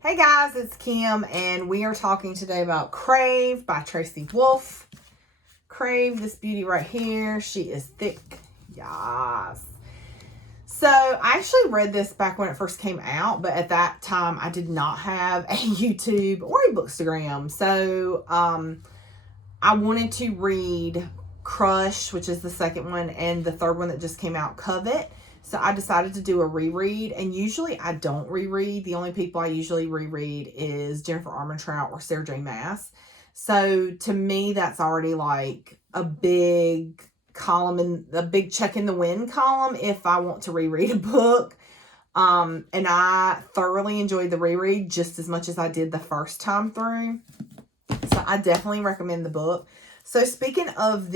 Hey guys, it's Kim, and we are talking today about Crave by Tracy Wolff. Crave, this beauty right here, she is thick. Yes. So, I actually read this back when it first came out, but at that time, I did not have a YouTube or a Bookstagram. So, I wanted to read Crush, which is the second one, and the third one that just came out, Covet. So I decided to do a reread, and usually I don't reread. The only people I usually reread is Jennifer Armentrout or Sarah J. Maas. So to me, that's already like a big column, a big check in the win column if I want to reread a book. And I thoroughly enjoyed the reread just as much as I did the first time through. So I definitely recommend the book. So speaking of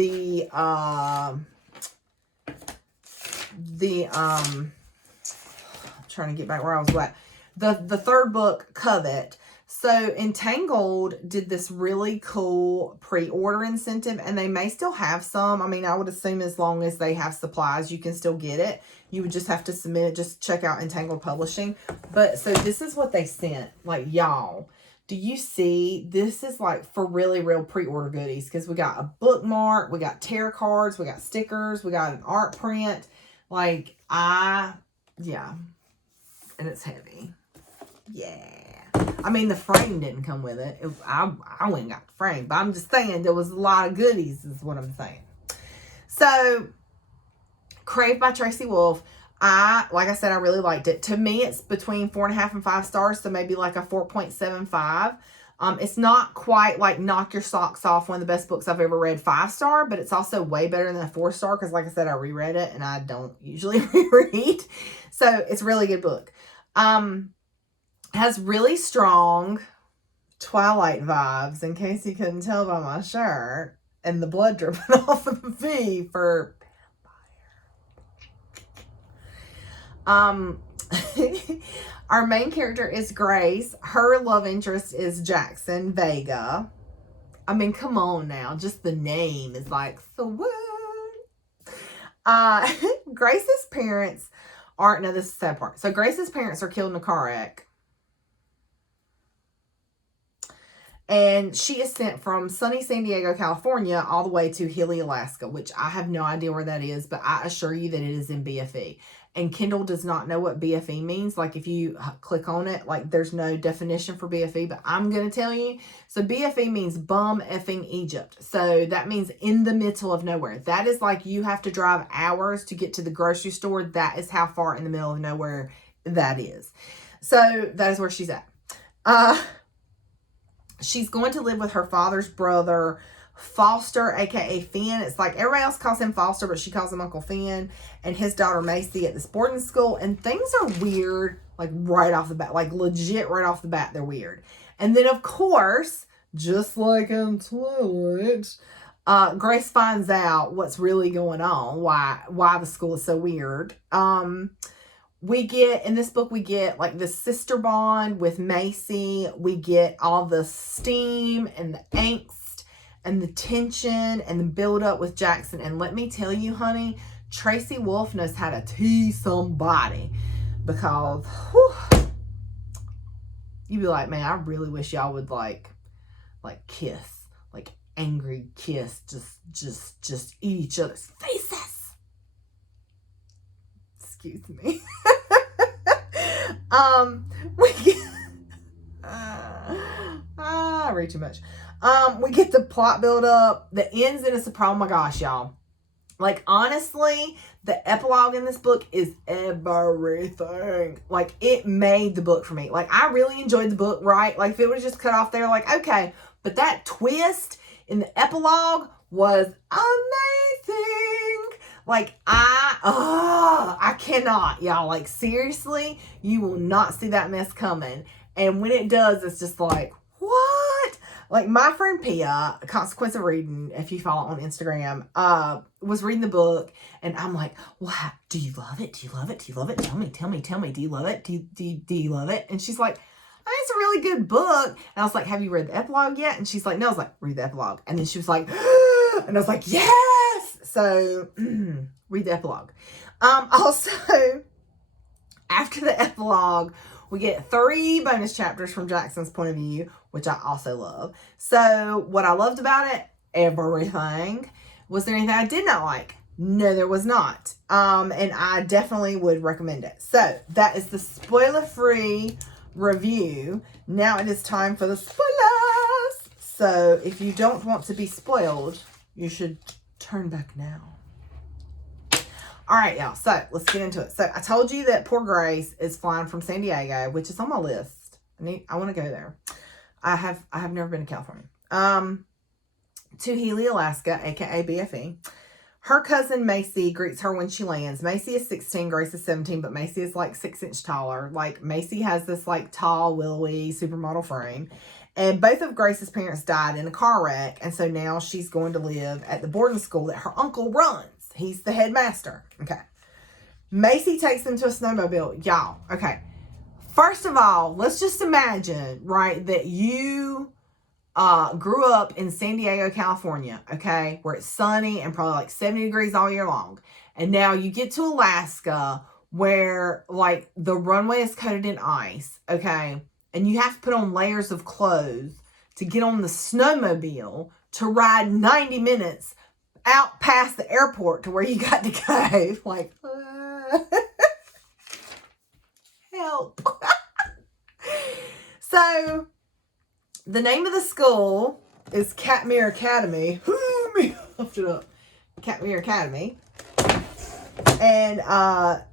I'm trying to get back where I was at. The third book, Covet. So Entangled did this really cool pre-order incentive, and they may still have some. I mean, I would assume as long as they have supplies, you can still get it. You would just have to submit it. Just check out Entangled Publishing. But so this is what they sent. Like, y'all, do you see? This is like for really real pre-order goodies, because we got a bookmark, we got tarot cards, we got stickers, we got an art print. Like, yeah. And it's heavy. Yeah. I mean, the frame didn't come with it. I went and got the frame. But I'm just saying, there was a lot of goodies, is what I'm saying. So, Crave by Tracy Wolff. Like I said, I really liked it. To me, it's between 4.5 and 5 stars. So, maybe like a 4.75. It's not quite like knock your socks off, one of the best books I've ever read, 5-star, but it's also way better than a 4-star because, like I said, I reread it and I don't usually reread. So it's a really good book. Has really strong Twilight vibes, in case you couldn't tell by my shirt and the blood dripping off of the V for vampire. Our main character is Grace. Her love interest is Jackson Vega. I mean, come on now. Just the name is like, so what? Grace's parents aren't, no, this is the sad part. So Grace's parents are killed in a car wreck. And she is sent from sunny San Diego, California, all the way to Hilly, Alaska, which I have no idea where that is, but I assure you that it is in BFE. And Kindle does not know what BFE means. Like, if you click on it, like, there's no definition for BFE, but I'm going to tell you. So BFE means bum effing Egypt. So that means in the middle of nowhere. That is like you have to drive hours to get to the grocery store. That is how far in the middle of nowhere that is. So that is where she's at. She's going to live with her father's brother, Foster, aka Finn. It's like everybody else calls him Foster, but she calls him Uncle Finn, and his daughter Macy at this boarding school. And things are weird, like right off the bat, like legit right off the bat, they're weird. And then, of course, just like in Twilight, Grace finds out what's really going on, why the school is so weird. We get, in this book, we get like the sister bond with Macy. We get all the steam and the angst and the tension and the build up with Jackson. And let me tell you, honey, Tracy Wolff knows how to tease somebody, because whew, you'd be like, man, I really wish y'all would like kiss, like angry kiss, just eat each other's faces. Excuse me. We get, I read too much. We get the plot build up. The ends in a surprise. Oh my gosh, y'all. Like, honestly, the epilogue in this book is everything. Like, it made the book for me. Like, I really enjoyed the book, right? Like, if it was just cut off there, like, okay. But that twist in the epilogue was amazing. Like, I cannot, y'all. Like, seriously, you will not see that mess coming. And when it does, it's just like, what? Like, my friend Pia, Consequence of Reading, if you follow on Instagram, was reading the book, and I'm like, wow, do you love it? Do you love it? Do you love it? Tell me. Do you love it? Do you love it? And she's like, oh, it's a really good book. And I was like, have you read the epilogue yet? And she's like, no. I was like, read the epilogue. And then she was like, and I was like, yes. So read the epilogue. Also, after the epilogue, We get 3 bonus chapters from Jackson's point of view, which I also love. So what I loved about it, everything. Was there anything I did not like? No, there was not. And I definitely would recommend it. So that is the spoiler-free review. Now it is time for the spoilers. So if you don't want to be spoiled, you should turn back now. All right, y'all. So let's get into it. So I told you that poor Grace is flying from San Diego, which is on my list. I want to go there. I have never been to California. To Healy, Alaska, aka BFE. Her cousin Macy greets her when she lands. Macy is 16, Grace is 17, but Macy is like 6 inches taller. Like Macy has this like tall, willowy supermodel frame. And both of Grace's parents died in a car wreck. And so now she's going to live at the boarding school that her uncle runs. He's the headmaster. Okay. Macy takes them to a snowmobile. Y'all, okay. First of all, let's just imagine, right, that you grew up in San Diego, California, okay, where it's sunny and probably like 70 degrees all year long. And now you get to Alaska where like the runway is coated in ice, okay, and you have to put on layers of clothes to get on the snowmobile to ride 90 minutes out past the airport to where you got to go. Like, help. So, the name of the school is Katmere Academy. Me huffed it up. Katmere Academy. And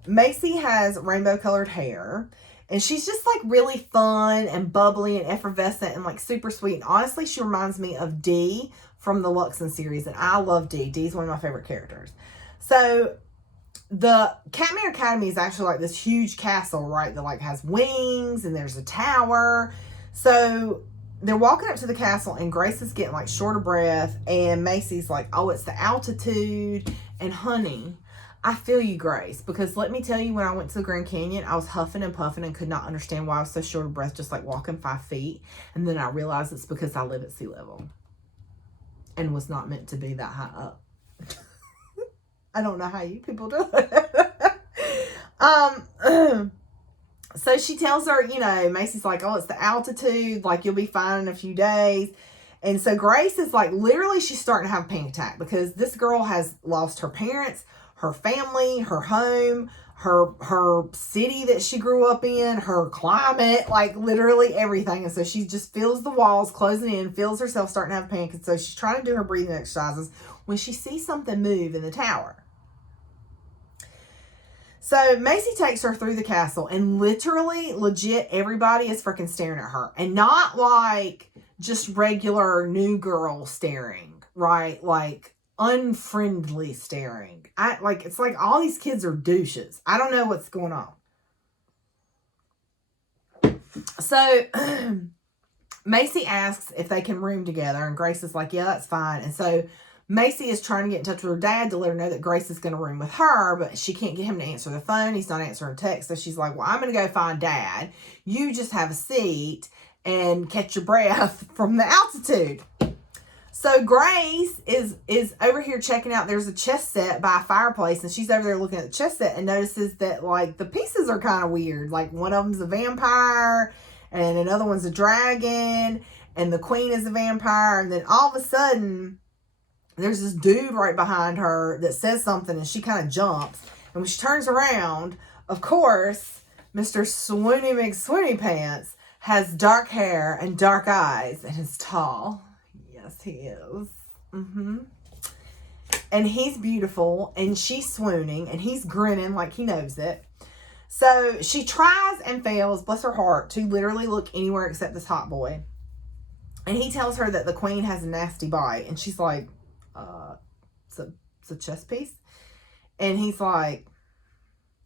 Macy has rainbow colored hair. And she's just like really fun and bubbly and effervescent and like super sweet. And honestly, she reminds me of Dee from the Luxon series. And I love Dee. Dee's one of my favorite characters. So the Katmere Academy is actually like this huge castle, right? That like has wings and there's a tower. So they're walking up to the castle and Grace is getting like short of breath. And Macy's like, oh, it's the altitude. And honey, I feel you, Grace, because let me tell you, when I went to the Grand Canyon, I was huffing and puffing and could not understand why I was so short of breath, just like walking 5 feet. And then I realized it's because I live at sea level and was not meant to be that high up. I don't know how you people do it. So she tells her, you know, Macy's like, oh, it's the altitude, like you'll be fine in a few days. And so Grace is like, literally, she's starting to have a panic attack because this girl has lost her parents, her family, her home, her city that she grew up in, her climate, like literally everything. And so she just feels the walls closing in, feels herself starting to have panic. And so she's trying to do her breathing exercises when she sees something move in the tower. So Macy takes her through the castle and literally, legit, everybody is freaking staring at her. And not like just regular new girl staring, right? Like unfriendly staring. It's like all these kids are douches. I don't know what's going on. So Macy asks if they can room together, and Grace is like, yeah, that's fine. And so Macy is trying to get in touch with her dad to let her know that Grace is going to room with her, but she can't get him to answer the phone. He's not answering text. So she's like, well, I'm going to go find Dad. You just have a seat and catch your breath from the altitude. So Grace is over here checking out. There's a chess set by a fireplace, and she's over there looking at the chess set and notices that like the pieces are kind of weird. Like one of them's a vampire and another one's a dragon and the queen is a vampire. And then all of a sudden there's this dude right behind her that says something and she kind of jumps. And when she turns around, of course, Mr. Swoony McSwoony Pants has dark hair and dark eyes and is tall. Yes, he is. And he's beautiful and she's swooning and he's grinning like he knows it. So she tries and fails, bless her heart, to literally look anywhere except this hot boy. And he tells her that the queen has a nasty bite. And she's like, it's a chess piece. And he's like,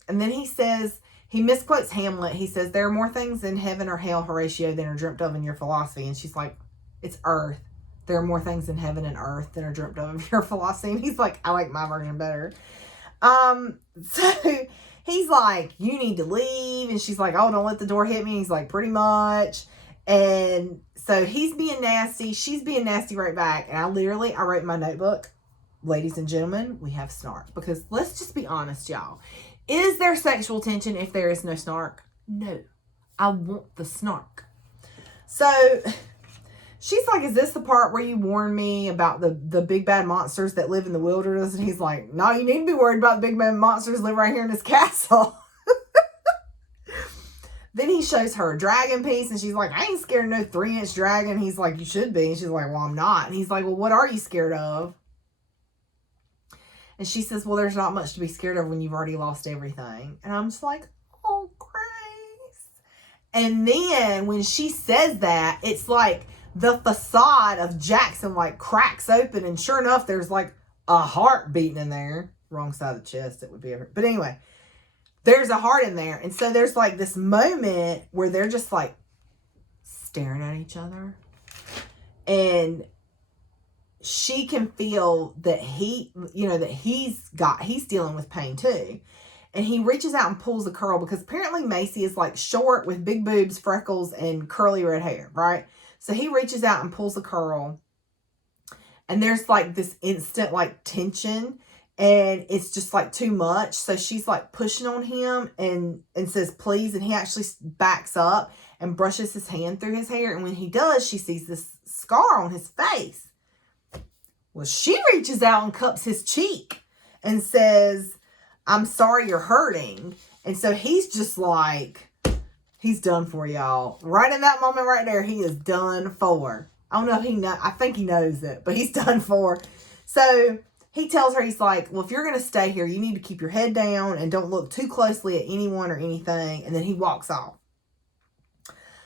and then he says, he misquotes Hamlet. He says, there are more things in heaven or hell, Horatio, than are dreamt of in your philosophy. And she's like, it's earth. There are more things in heaven and earth than are dreamt of in your philosophy. And he's like, I like my version better. So he's like, you need to leave. And she's like, oh, don't let the door hit me. And he's like, pretty much. And so he's being nasty. She's being nasty right back. And I wrote in my notebook, ladies and gentlemen, we have snark. Because let's just be honest, y'all. Is there sexual tension if there is no snark? No. I want the snark. So she's like, is this the part where you warn me about the big bad monsters that live in the wilderness? And he's like, no, you need to be worried about the big bad monsters that live right here in this castle. Then he shows her a dragon piece, and she's like, I ain't scared of no 3-inch dragon. He's like, you should be. And she's like, well, I'm not. And he's like, well, what are you scared of? And she says, well, there's not much to be scared of when you've already lost everything. And I'm just like, oh, Grace. And then when she says that, it's like the facade of Jackson like cracks open, and sure enough, there's like a heart beating in there. Wrong side of the chest, it would be ever. But anyway, there's a heart in there. And so there's like this moment where they're just like staring at each other. And she can feel that he's dealing with pain too. And he reaches out and pulls the curl, because apparently Macy is like short with big boobs, freckles, and curly red hair, right? So he reaches out and pulls the curl. And there's like this instant like tension. And it's just like too much. So she's like pushing on him and says, please. And he actually backs up and brushes his hand through his hair. And when he does, she sees this scar on his face. Well, she reaches out and cups his cheek and says, I'm sorry you're hurting. And so he's just like, he's done for, y'all. Right in that moment right there, he is done for. I don't know if he knows. I think he knows it, but he's done for. So he tells her, he's like, well, if you're going to stay here, you need to keep your head down and don't look too closely at anyone or anything. And then he walks off.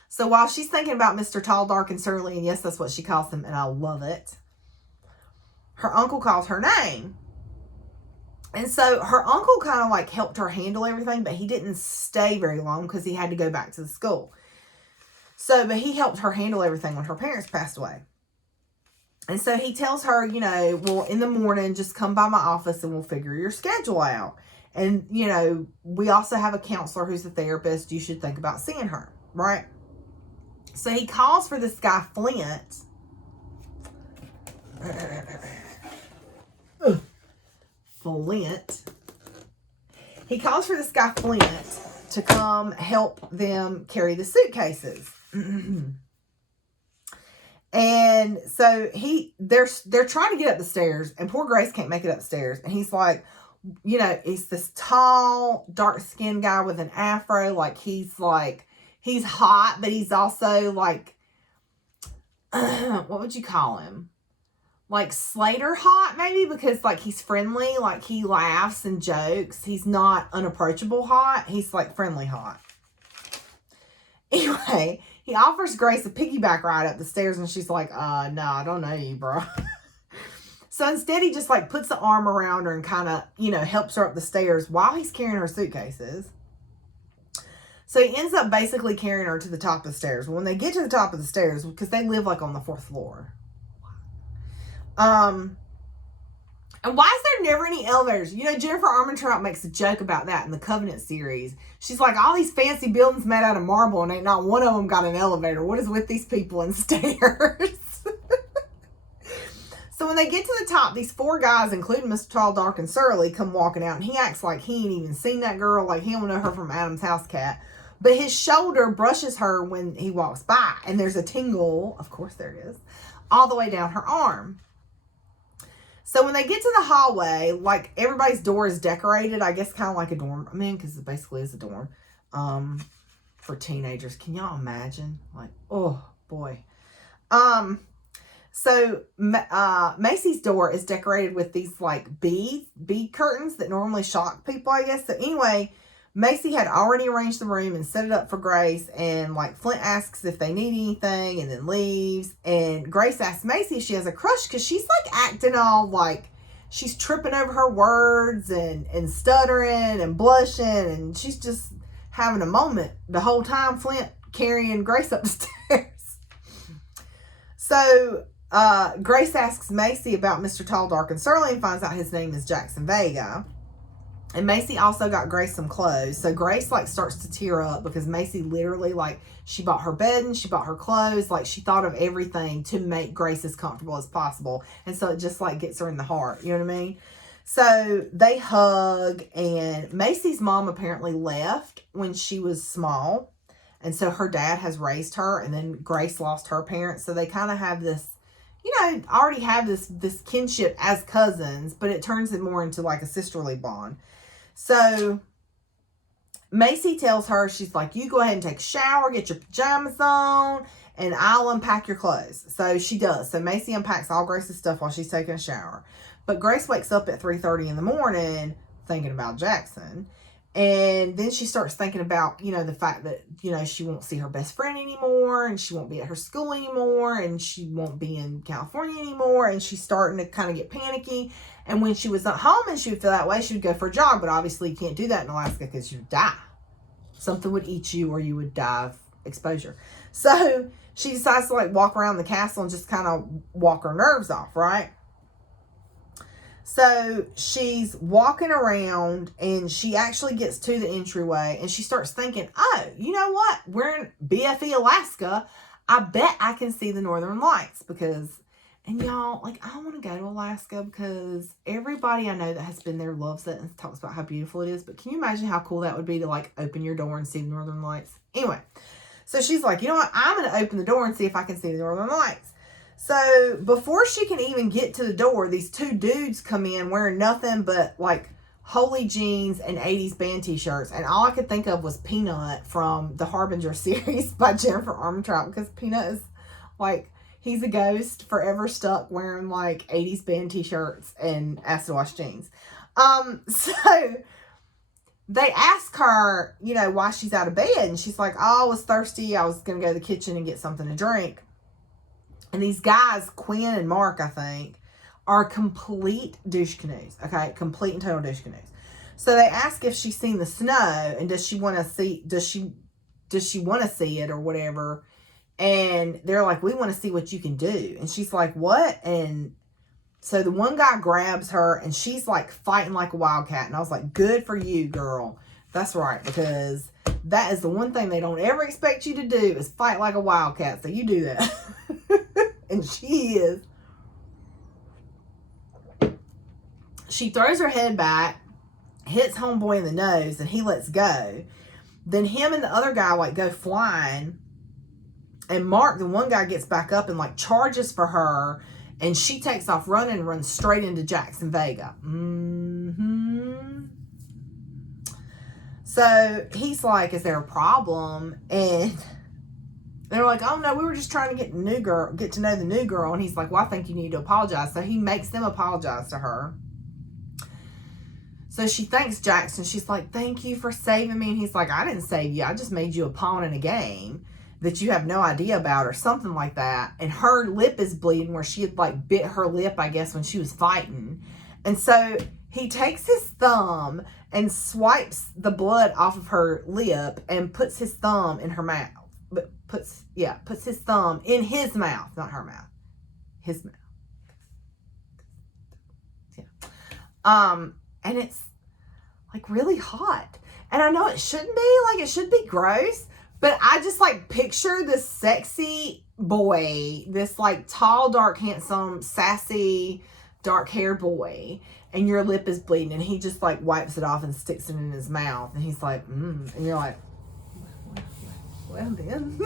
So while she's thinking about Mr. Tall, Dark, and Surly, and yes, that's what she calls him, and I love it, her uncle calls her name. And so her uncle kind of like helped her handle everything, but he didn't stay very long because he had to go back to the school. So, but he helped her handle everything when her parents passed away. And so he tells her, well, in the morning, just come by my office and we'll figure your schedule out. And, we also have a counselor who's a therapist. You should think about seeing her, right? So he calls for this guy, Flint. He calls for this guy, Flint, to come help them carry the suitcases. And so they're trying to get up the stairs, and poor Grace can't make it upstairs. And he's like, he's this tall, dark-skinned guy with an afro. Like, he's hot, but he's also like, what would you call him? Like Slater hot, maybe, because like he's friendly, like he laughs and jokes. He's not unapproachable hot. He's like friendly hot. Anyway, he offers Grace a piggyback ride up the stairs, and she's like, no, I don't know you, bro. So instead, he just like puts the arm around her and kind of, helps her up the stairs while he's carrying her suitcases. So he ends up basically carrying her to the top of the stairs. When they get to the top of the stairs, because they live like on the 4th floor. And why is there never any elevators? Jennifer Armentrout makes a joke about that in the Covenant series. She's like, all these fancy buildings made out of marble, and ain't not one of them got an elevator. What is with these people and stairs? So when they get to the top, these 4 guys, including Mr. Tall, Dark, and Surly, come walking out, and he acts like he ain't even seen that girl, like he don't know her from Adam's house cat. But his shoulder brushes her when he walks by, and there's a tingle, of course there is, all the way down her arm. So when they get to the hallway, like everybody's door is decorated, I guess kind of like a dorm. Because it basically is a dorm for teenagers. Can y'all imagine? Like, oh boy. So Macy's door is decorated with these like bead curtains that normally shock people, I guess. So anyway, Macy had already arranged the room and set it up for Grace, and like Flint asks if they need anything and then leaves. And Grace asks Macy if she has a crush, because she's like acting all like she's tripping over her words and stuttering and blushing, and she's just having a moment the whole time Flint carrying Grace up the stairs. So Grace asks Macy about Mr. Tall, Dark, and Surly and finds out his name is Jackson Vega. And Macy also got Grace some clothes. So Grace like starts to tear up because Macy literally like she bought her bedding, she bought her clothes, like she thought of everything to make Grace as comfortable as possible. And so it just like gets her in the heart. You know what I mean? So they hug, and Macy's mom apparently left when she was small. And so her dad has raised her, and then Grace lost her parents. So they kind of have this, already have this kinship as cousins, but it turns it more into like a sisterly bond. So Macy tells her, she's like, you go ahead and take a shower, get your pajamas on, and I'll unpack your clothes. So she does. So Macy unpacks all Grace's stuff while she's taking a shower. But Grace wakes up at 3:30 in the morning thinking about Jackson. And then she starts thinking about, the fact that, she won't see her best friend anymore, and she won't be at her school anymore, and she won't be in California anymore. And she's starting to kind of get panicky. And when she was at home and she would feel that way, she would go for a jog. But obviously you can't do that in Alaska because you die. Something would eat you or you would die of exposure. So she decides to like walk around the castle and just kind of walk her nerves off, right? So she's walking around and she actually gets to the entryway and she starts thinking, oh, you know what? We're in BFE, Alaska. I bet I can see the Northern Lights and y'all, like, I want to go to Alaska because everybody I know that has been there loves it and talks about how beautiful it is. But can you imagine how cool that would be to like open your door and see the Northern Lights? Anyway, so she's like, you know what? I'm going to open the door and see if I can see the Northern Lights. So before she can even get to the door, these two dudes come in wearing nothing but like holy jeans and 80s band t-shirts. And all I could think of was Peanut from the Harbinger series by Jennifer Armentrout, because Peanut is like, he's a ghost forever stuck wearing like 80s band t-shirts and acid wash jeans. So they ask her, why she's out of bed. And she's like, oh, I was thirsty. I was going to go to the kitchen and get something to drink. And these guys, Quinn and Mark, I think, are complete douche canoes. Okay, complete and total douche canoes. So they ask if she's seen the snow and does she want to see it or whatever. And they're like, we want to see what you can do. And she's like, what? And so the one guy grabs her and she's like fighting like a wildcat. And I was like, good for you, girl. That's right, because that is the one thing they don't ever expect you to do is fight like a wildcat. So you do that. And she is. She throws her head back, hits homeboy in the nose, and he lets go. Then him and the other guy like go flying. And Mark, the one guy, gets back up and like charges for her. And she takes off running and runs straight into Jackson Vega. So he's like, is there a problem? And they're like, oh no, we were just trying to get to know the new girl. And he's like, well, I think you need to apologize. So he makes them apologize to her. So she thanks Jackson. She's like, thank you for saving me. And he's like, I didn't save you. I just made you a pawn in a game that you have no idea about, or something like that. And her lip is bleeding where she had like bit her lip, I guess, when she was fighting. And so he takes his thumb and swipes the blood off of her lip and puts his thumb in her mouth. But puts his thumb in his mouth, not her mouth. His mouth. Yeah. And it's like really hot. And I know it shouldn't be, like it should be gross, but I just like picture this sexy boy, this like tall, dark, handsome, sassy, dark haired boy, and your lip is bleeding and he just like wipes it off and sticks it in his mouth. And he's like, and you're like, well then.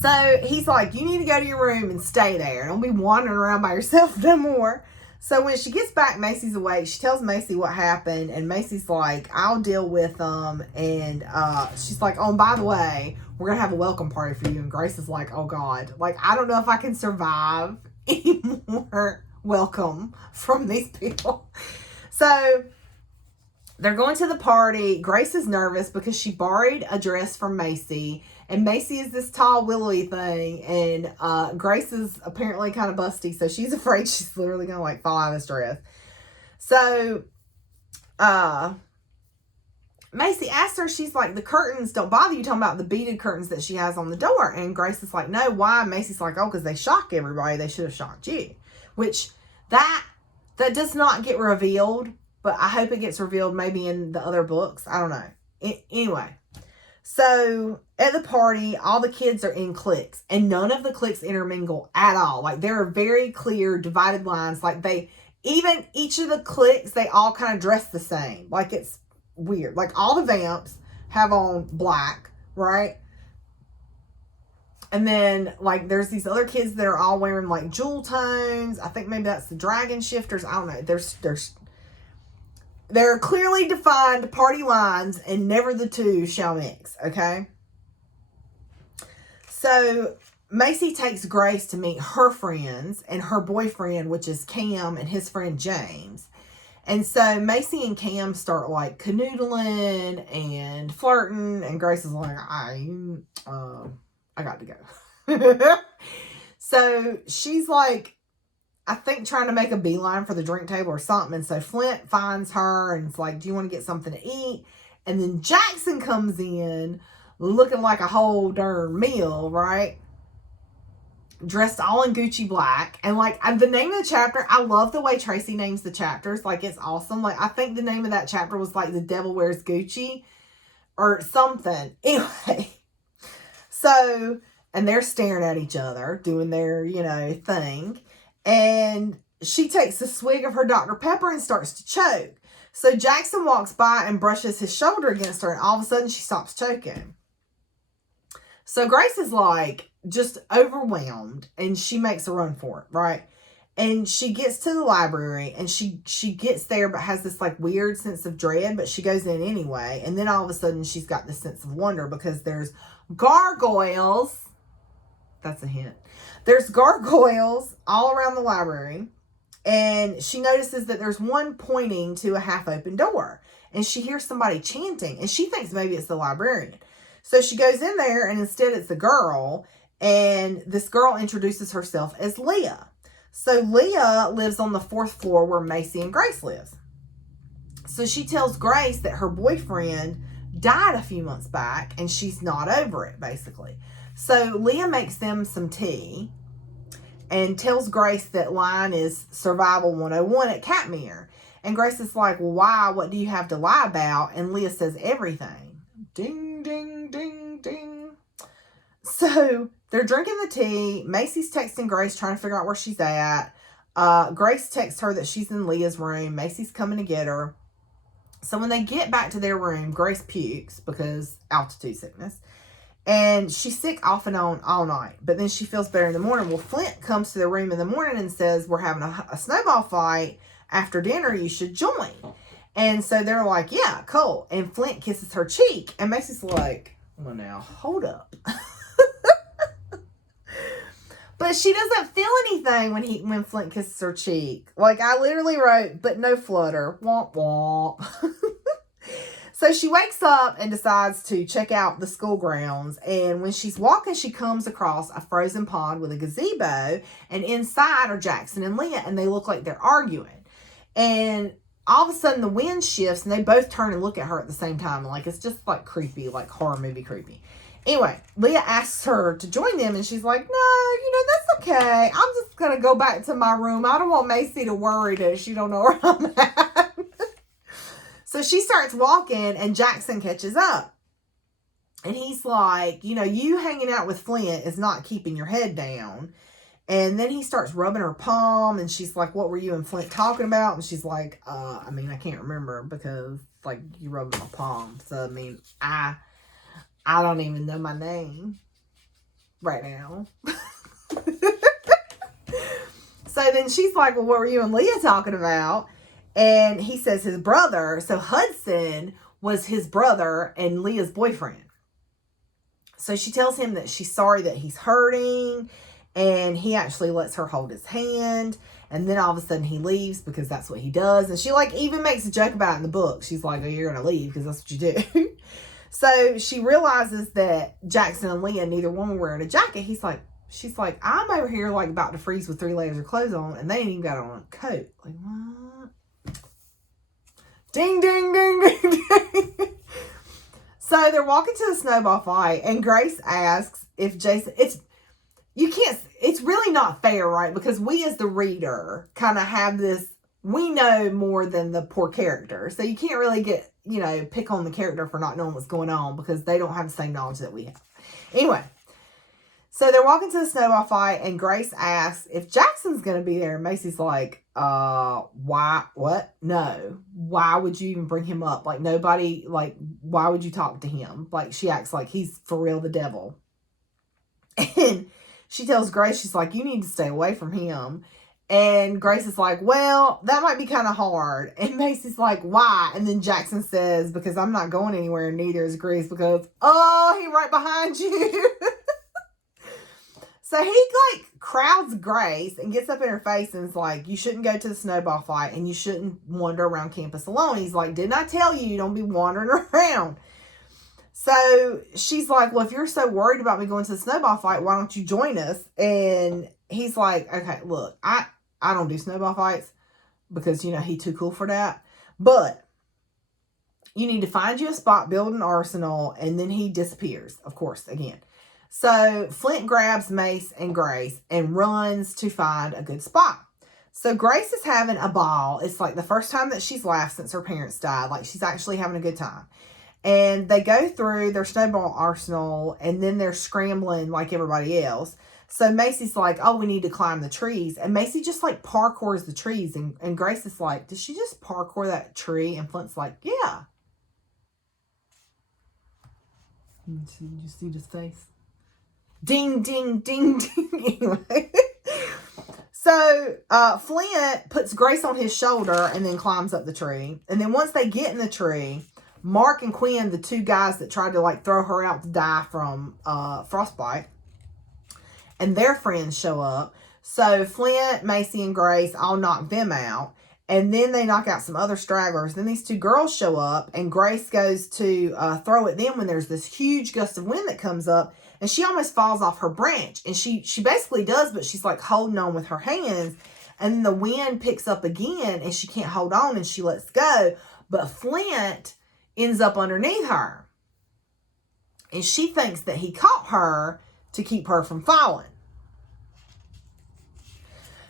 So he's like, you need to go to your room and stay there. Don't be wandering around by yourself no more. So when she gets back, Macy's awake. She tells Macy what happened. And Macy's like, I'll deal with them. And she's like, oh, and by the way, we're going to have a welcome party for you. And Grace is like, oh, God. Like, I don't know if I can survive any more welcome from these people. So they're going to the party. Grace is nervous because she borrowed a dress from Macy. And Macy is this tall, willowy thing. And Grace is apparently kind of busty. So she's afraid she's literally going to like fall out of this dress. So Macy asks her, she's like, the curtains don't bother you, talking about the beaded curtains that she has on the door. And Grace is like, no, why? And Macy's like, oh, because they shock everybody. They should have shocked you. Which that does not get revealed. But I hope it gets revealed maybe in the other books. I don't know. Anyway. So at the party, all the kids are in cliques. And none of the cliques intermingle at all. Like there are very clear divided lines. Like each of the cliques, they all kind of dress the same. Like it's weird. Like, all the vamps have on black, right? And then, like, there's these other kids that are all wearing, like, jewel tones. I think maybe that's the dragon shifters. I don't know. There are clearly defined party lines, and never the two shall mix, okay? So, Macy takes Grace to meet her friends and her boyfriend, which is Cam, and his friend James. And so, Macy and Cam start, like, canoodling and flirting, and Grace is like, I got to go. So, she's like, I think trying to make a beeline for the drink table or something. And so Flint finds her and it's like, do you want to get something to eat? And then Jackson comes in looking like a whole darn meal, right? Dressed all in Gucci black. And like, the name of the chapter, I love the way Tracy names the chapters. Like, it's awesome. Like, I think the name of that chapter was like The Devil Wears Gucci or something. Anyway. So, and they're staring at each other, doing their, thing. And she takes a swig of her Dr. Pepper and starts to choke. So Jackson walks by and brushes his shoulder against her, and all of a sudden she stops choking. So Grace is like just overwhelmed, and she makes a run for it, right? And she gets to the library, and she gets there but has this like weird sense of dread, but she goes in anyway. And then all of a sudden she's got this sense of wonder because there's gargoyles. That's a hint. There's gargoyles all around the library, and she notices that there's one pointing to a half-open door, and she hears somebody chanting, and she thinks maybe it's the librarian. So she goes in there, and instead it's the girl, and this girl introduces herself as Leah. So Leah lives on the 4th floor where Macy and Grace live. So she tells Grace that her boyfriend died a few months back, and she's not over it, basically. So Leah makes them some tea and tells Grace that line is Survival 101 at Catmere. And Grace is like, well, why? What do you have to lie about? And Leah says everything. Ding, ding, ding, ding. So they're drinking the tea. Macy's texting Grace, trying to figure out where she's at. Grace texts her that she's in Leah's room. Macy's coming to get her. So when they get back to their room, Grace pukes because altitude sickness. And she's sick off and on all night. But then she feels better in the morning. Well, Flint comes to their room in the morning and says, we're having a snowball fight after dinner. You should join. And so they're like, yeah, cool. And Flint kisses her cheek. And Macy's like, well, now, hold up. But she doesn't feel anything when Flint kisses her cheek. Like, I literally wrote, but no flutter. Womp womp. So she wakes up and decides to check out the school grounds. And when she's walking, she comes across a frozen pond with a gazebo. And inside are Jackson and Leah. And they look like they're arguing. And all of a sudden the wind shifts and they both turn and look at her at the same time. And like, it's just like creepy, like horror movie creepy. Anyway, Leah asks her to join them. And she's like, no, that's okay. I'm just going to go back to my room. I don't want Macy to worry that she don't know where I'm at. So she starts walking and Jackson catches up. And he's like, you hanging out with Flint is not keeping your head down. And then he starts rubbing her palm and she's like, what were you and Flint talking about? And she's like, I can't remember because like you rubbed my palm. So, I don't even know my name right now. So then she's like, well, what were you and Leah talking about? And he says his brother. So Hudson was his brother and Leah's boyfriend. So she tells him that she's sorry that he's hurting. And he actually lets her hold his hand. And then all of a sudden he leaves because that's what he does. And she like even makes a joke about it in the book. She's like, oh, you're going to leave because that's what you do. So she realizes that Jackson and Leah, neither one were wearing a jacket. She's like, I'm over here like about to freeze with 3 layers of clothes on. And they ain't even got on a coat. Like, what? Ding, ding, ding, ding, ding. So they're walking to the snowball fight, and Grace asks if Jason, it's really not fair, right? Because we as the reader kind of have this, we know more than the poor character. So you can't really get, pick on the character for not knowing what's going on because they don't have the same knowledge that we have. Anyway, so they're walking to the snowball fight, and Grace asks if Jackson's going to be there. And Macy's like, what? No. Why would you even bring him up? Like, nobody, like, why would you talk to him? Like, she acts like he's for real the devil. And she tells Grace, she's like, you need to stay away from him. And Grace is like, well, that might be kind of hard. And Macy's like, why? And then Jackson says, because I'm not going anywhere, and neither is Grace, because, oh, he right behind you. So he, like, crowds Grace and gets up in her face and is like, you shouldn't go to the snowball fight, and you shouldn't wander around campus alone. He's like, didn't I tell you don't be wandering around? So she's like, well, if you're so worried about me going to the snowball fight, why don't you join us? And he's like, okay, look, I don't do snowball fights because, you know, he too cool for that. But you need to find you a spot, build an arsenal, and then he disappears, of course, again. So Flint grabs Mace and Grace and runs to find a good spot. So Grace is having a ball. It's like the first time that she's laughed since her parents died. Like, she's actually having a good time. And they go through their snowball arsenal, and then they're scrambling like everybody else. So Macy's like, oh, we need to climb the trees. And Macy just, like, parkours the trees. And Grace is like, did she just parkour that tree? And Flint's like, yeah. Did you see his face? Ding, ding, ding, ding. Anyway. So Flint puts Grace on his shoulder and then climbs up the tree. And then once they get in the tree, Mark and Quinn, the two guys that tried to, like, throw her out to die from frostbite, and their friends show up. So Flint, Macy, and Grace all knock them out. And then they knock out some other stragglers. Then these two girls show up, and Grace goes to throw at them when there's this huge gust of wind that comes up. And she almost falls off her branch. And she basically does, but she's, like, holding on with her hands. And then the wind picks up again, and she can't hold on, and she lets go. But Flint ends up underneath her. And she thinks that he caught her to keep her from falling.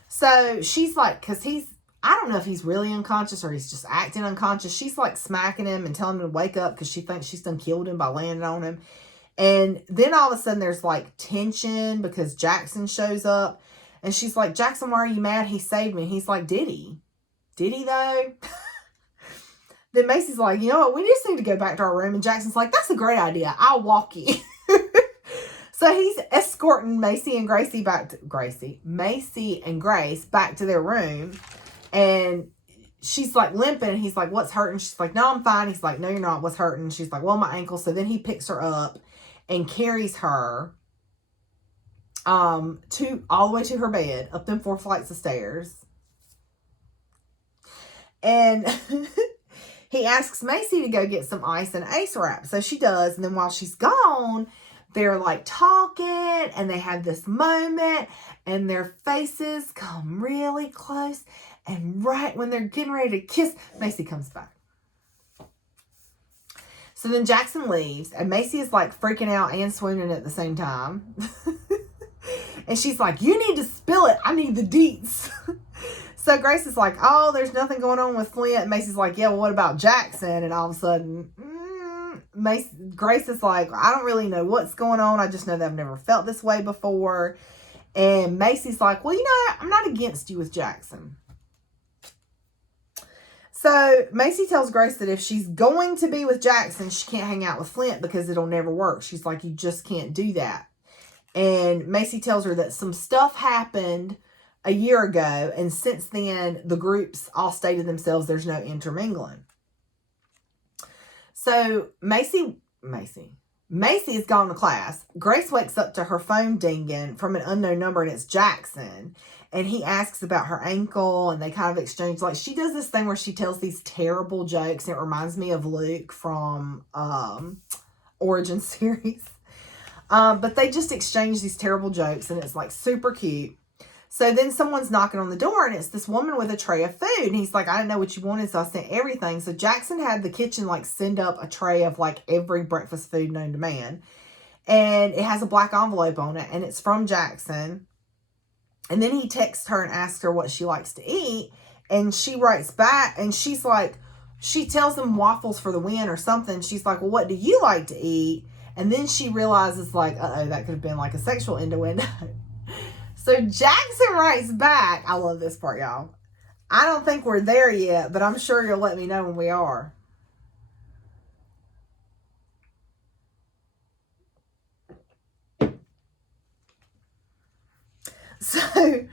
So she's like, because I don't know if he's really unconscious or he's just acting unconscious. She's, like, smacking him and telling him to wake up because she thinks she's done killed him by landing on him. And then all of a sudden there's, like, tension because Jackson shows up. And she's like, Jackson, why are you mad? He saved me. And he's like, did he? Did he, though? Then Macy's like, you know what? We just need to go back to our room. And Jackson's like, that's a great idea. I'll walk you. So he's escorting Macy and Grace back to their room. And she's, like, limping. And he's like, what's hurting? She's like, no, I'm fine. He's like, no, you're not. What's hurting? She's like, well, my ankle. So then he picks her up and carries her all the way to her bed, up them 4 flights of stairs. And he asks Macy to go get some ice and Ace wrap. So she does. And then while she's gone, they're, like, talking, and they have this moment, and their faces come really close. And right when they're getting ready to kiss, Macy comes back. So then Jackson leaves, and Macy is, like, freaking out and swooning at the same time. And she's like, you need to spill it. I need the deets. So Grace is like, oh, there's nothing going on with Flint. And Macy's like, yeah, well, what about Jackson? And all of a sudden, Grace is like, I don't really know what's going on. I just know that I've never felt this way before. And Macy's like, well, you know, I'm not against you with Jackson. So Macy tells Grace that if she's going to be with Jackson, she can't hang out with Flint because it'll never work. She's like, you just can't do that. And Macy tells her that some stuff happened a year ago, and since then, the groups all stay to themselves. There's no intermingling. So Macy is gone to class. Grace wakes up to her phone dinging from an unknown number, and it's Jackson. And he asks about her ankle, and they kind of exchange. Like, she does this thing where she tells these terrible jokes. And it reminds me of Luke from Origin series. But they just exchange these terrible jokes, and it's, like, super cute. So then someone's knocking on the door, and it's this woman with a tray of food. And he's like, I didn't know what you wanted, so I sent everything. So Jackson had the kitchen, like, send up a tray of, like, every breakfast food known to man. And it has a black envelope on it, and it's from Jackson. And then he texts her and asks her what she likes to eat. And she writes back, and she's like, she tells him waffles for the win or something. She's like, well, what do you like to eat? And then she realizes, like, uh-oh, that could have been, like, a sexual innuendo. So Jackson writes back, I love this part, y'all. I don't think we're there yet, but I'm sure you'll let me know when we are. So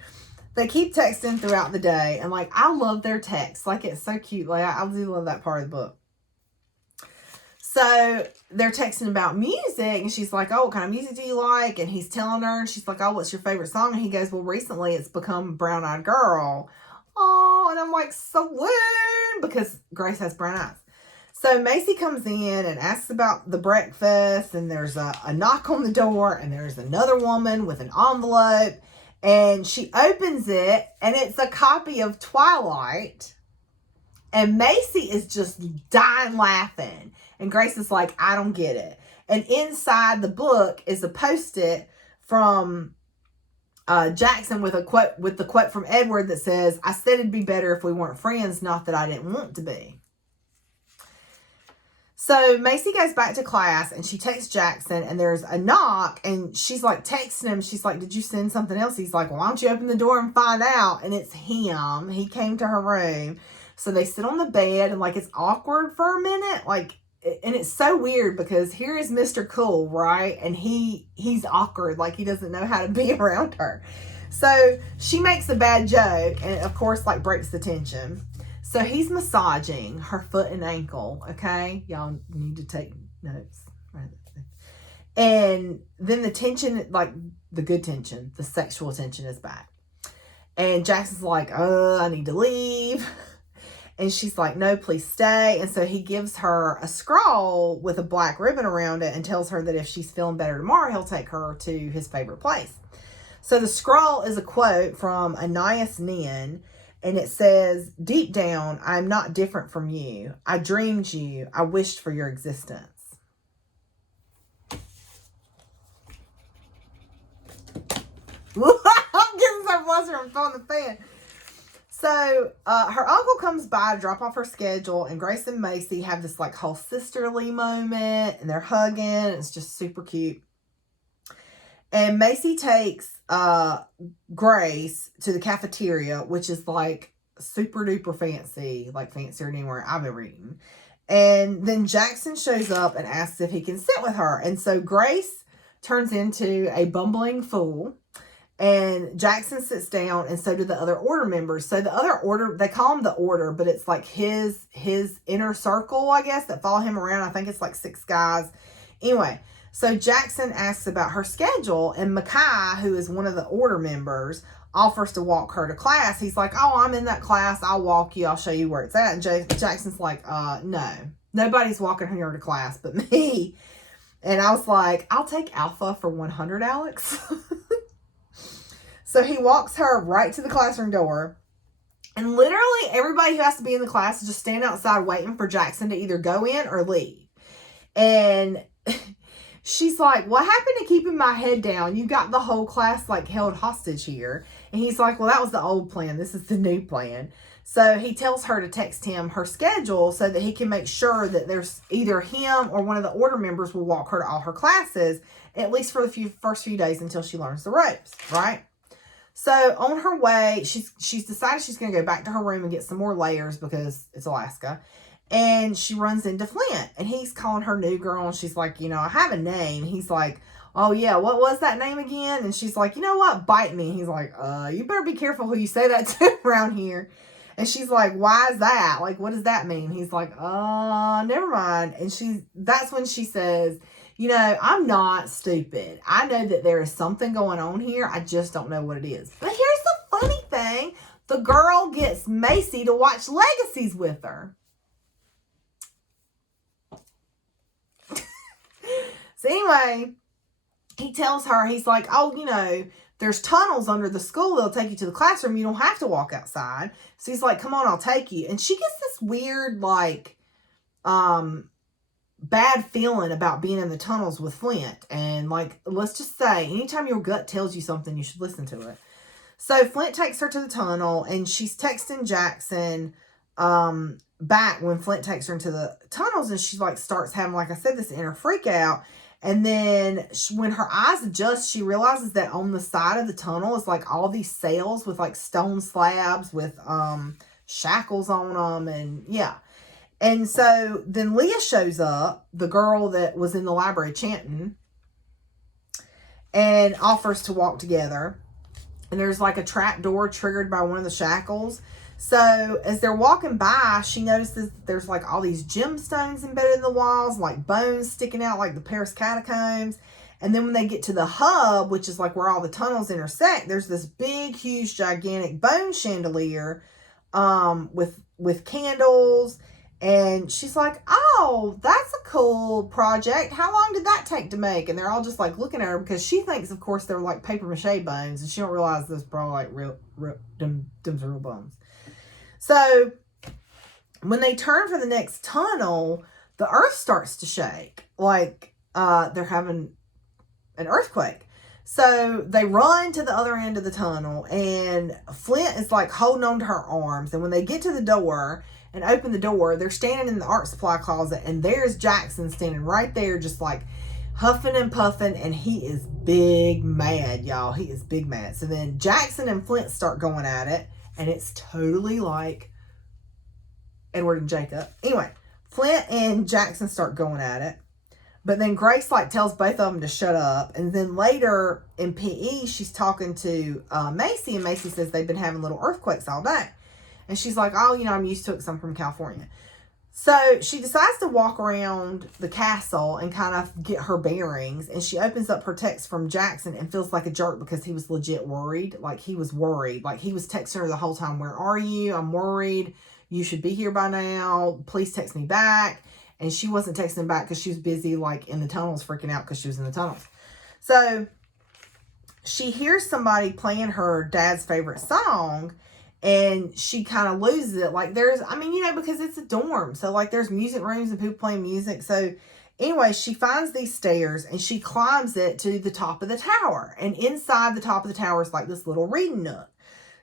they keep texting throughout the day, and like, I love their text. Like, it's so cute. Like, I do love that part of the book. So they're texting about music, and she's like, oh, what kind of music do you like? And he's telling her, and she's like, oh, what's your favorite song? And he goes, well, recently it's become Brown Eyed Girl. Oh, and I'm like, swoon, because Grace has brown eyes. So Macy comes in and asks about the breakfast, and there's a knock on the door, and there's another woman with an envelope, and she opens it, and it's a copy of Twilight, and Macy is just dying laughing, and Grace is like, I don't get it. And inside the book is a Post-it from Jackson with the quote from Edward that says, I said it'd be better if we weren't friends, not that I didn't want to be. So Macy goes back to class, and she texts Jackson, and there's a knock, and she's like texting him. She's like, did you send something else? He's like, well, why don't you open the door and find out? And it's him. He came to her room. So they sit on the bed, and like, it's awkward for a minute. Like, and it's so weird because here is Mr. Cool, right? And he's awkward. Like, he doesn't know how to be around her. So she makes a bad joke, and of course, like, breaks the tension. So he's massaging her foot and ankle, okay? Y'all need to take notes. Right? And then the tension, like the good tension, the sexual tension is back. And Jackson's like, I need to leave. And she's like, no, please stay. And so he gives her a scroll with a black ribbon around it and tells her that if she's feeling better tomorrow, he'll take her to his favorite place. So the scroll is a quote from Anais Nin. And it says, deep down, I'm not different from you. I dreamed you. I wished for your existence. I'm getting so flustered. I'm throwing the fan. So her uncle comes by to drop off her schedule. And Grace and Macy have this like whole sisterly moment. And they're hugging. It's just super cute. And Macy takes Grace to the cafeteria, which is like super duper fancy, like fancier than anywhere I've ever eaten. And then Jackson shows up and asks if he can sit with her. And so Grace turns into a bumbling fool. And Jackson sits down, and so do the other order members. So the other order, they call him the order, but it's like his inner circle, I guess, that follow him around. I think it's like 6 guys. Anyway. So Jackson asks about her schedule, and Mackay, who is one of the order members, offers to walk her to class. He's like, oh, I'm in that class. I'll walk you. I'll show you where it's at. And Jackson's like, no. Nobody's walking her to class but me. And I was like, I'll take Alpha for 100, Alex. So he walks her right to the classroom door. And literally everybody who has to be in the class is just standing outside waiting for Jackson to either go in or leave. And she's like, what happened to keeping my head down? You got the whole class like held hostage here. And he's like, well, that was the old plan. This is the new plan. So he tells her to text him her schedule so that he can make sure that there's either him or one of the order members will walk her to all her classes, at least for the first few days until she learns the ropes, right? So on her way, she's decided she's going to go back to her room and get some more layers because it's Alaska. And she runs into Flint, and he's calling her new girl, and she's like, I have a name. He's like, oh yeah, what was that name again? And she's like, you know what? Bite me. He's like, you better be careful who you say that to around here. And she's like, why is that? Like, what does that mean? He's like, never mind. And that's when she says, I'm not stupid. I know that there is something going on here. I just don't know what it is. But here's the funny thing. The girl gets Macy to watch Legacies with her. So anyway, he tells her, he's like, oh, there's tunnels under the school that'll take you to the classroom. You don't have to walk outside. So he's like, come on, I'll take you. And she gets this weird, like, bad feeling about being in the tunnels with Flint. And, like, let's just say, anytime your gut tells you something, you should listen to it. So Flint takes her to the tunnel, and she's texting Jackson back when Flint takes her into the tunnels, and she, like, starts having, like I said, this inner freak out. And then when her eyes adjust, she realizes that on the side of the tunnel is like all these cells with like stone slabs with shackles on them. And yeah. And so then Leah shows up, the girl that was in the library chanting, and offers to walk together. And there's like a trap door triggered by one of the shackles. So as they're walking by, she notices that there's like all these gemstones embedded in the walls, like bones sticking out like the Paris catacombs. And then when they get to the hub, which is like where all the tunnels intersect, there's this big, huge, gigantic bone chandelier with candles. And she's like, oh, that's a cool project. How long did that take to make? And they're all just like looking at her because she thinks, of course, they're like paper mache bones. And she don't realize this probably like them's real bones. So when they turn for the next tunnel, the earth starts to shake. Like they're having an earthquake. So they run to the other end of the tunnel. And Flint is like holding on to her arms. And when they get to the door and open the door, they're standing in the art supply closet, and there's Jackson standing right there just like huffing and puffing, and he is big mad, y'all. He is big mad. So then Jackson and Flint start going at it, and it's totally like Edward and Jacob. Anyway, Flint and Jackson start going at it, but then Grace like tells both of them to shut up. And then later in PE, she's talking to Macy, and Macy says they've been having little earthquakes all day. And she's like, oh, you know, I'm used to it because I'm from California. So she decides to walk around the castle and kind of get her bearings. And she opens up her text from Jackson and feels like a jerk because he was legit worried. Like, he was worried. Like, he was texting her the whole time, where are you? I'm worried. You should be here by now. Please text me back. And she wasn't texting him back because she was busy, like, in the tunnels, freaking out because she was in the tunnels. So she hears somebody playing her dad's favorite song. And she kind of loses it. Like, there's, I mean, you know, because it's a dorm. So, like, there's music rooms and people playing music. So, anyway, she finds these stairs and she climbs it to the top of the tower. And inside the top of the tower is, like, this little reading nook.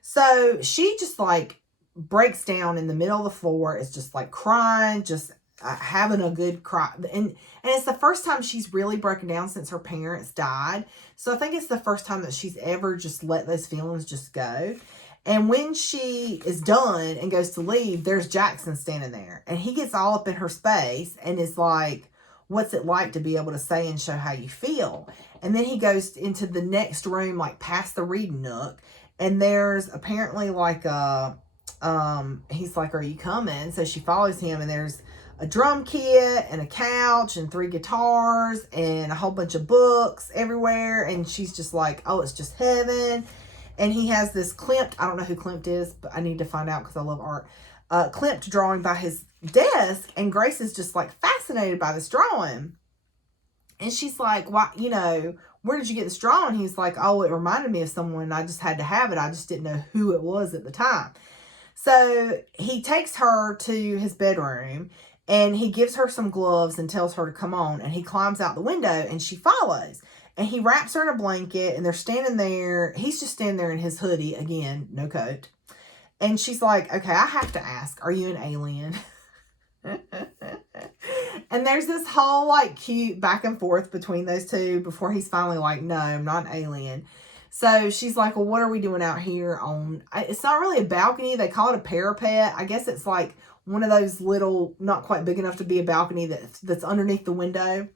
So, she just, like, breaks down in the middle of the floor. Is just, like, crying, just having a good cry. And it's the first time she's really broken down since her parents died. So, I think it's the first time that she's ever just let those feelings just go. And when she is done and goes to leave, there's Jackson standing there. And he gets all up in her space and is like, what's it like to be able to say and show how you feel? And then he goes into the next room, like past the reading nook. And there's apparently like he's like, are you coming? So she follows him, and there's a drum kit and a couch and 3 guitars and a whole bunch of books everywhere. And she's just like, oh, it's just heaven. And he has this Klimt, I don't know who Klimt is, but I need to find out because I love art. Klimt drawing by his desk, and Grace is just like fascinated by this drawing. And she's like, why, you know, where did you get this drawing? He's like, oh, it reminded me of someone. I just had to have it. I just didn't know who it was at the time. So he takes her to his bedroom, and he gives her some gloves and tells her to come on. And he climbs out the window, and she follows. And he wraps her in a blanket, and they're standing there. He's just standing there in his hoodie. Again, no coat. And she's like, okay, I have to ask, are you an alien? And there's this whole, like, cute back and forth between those two before he's finally like, no, I'm not an alien. So she's like, well, what are we doing out here on... It's not really a balcony. They call it a parapet. I guess it's like one of those little, not quite big enough to be a balcony that's underneath the window.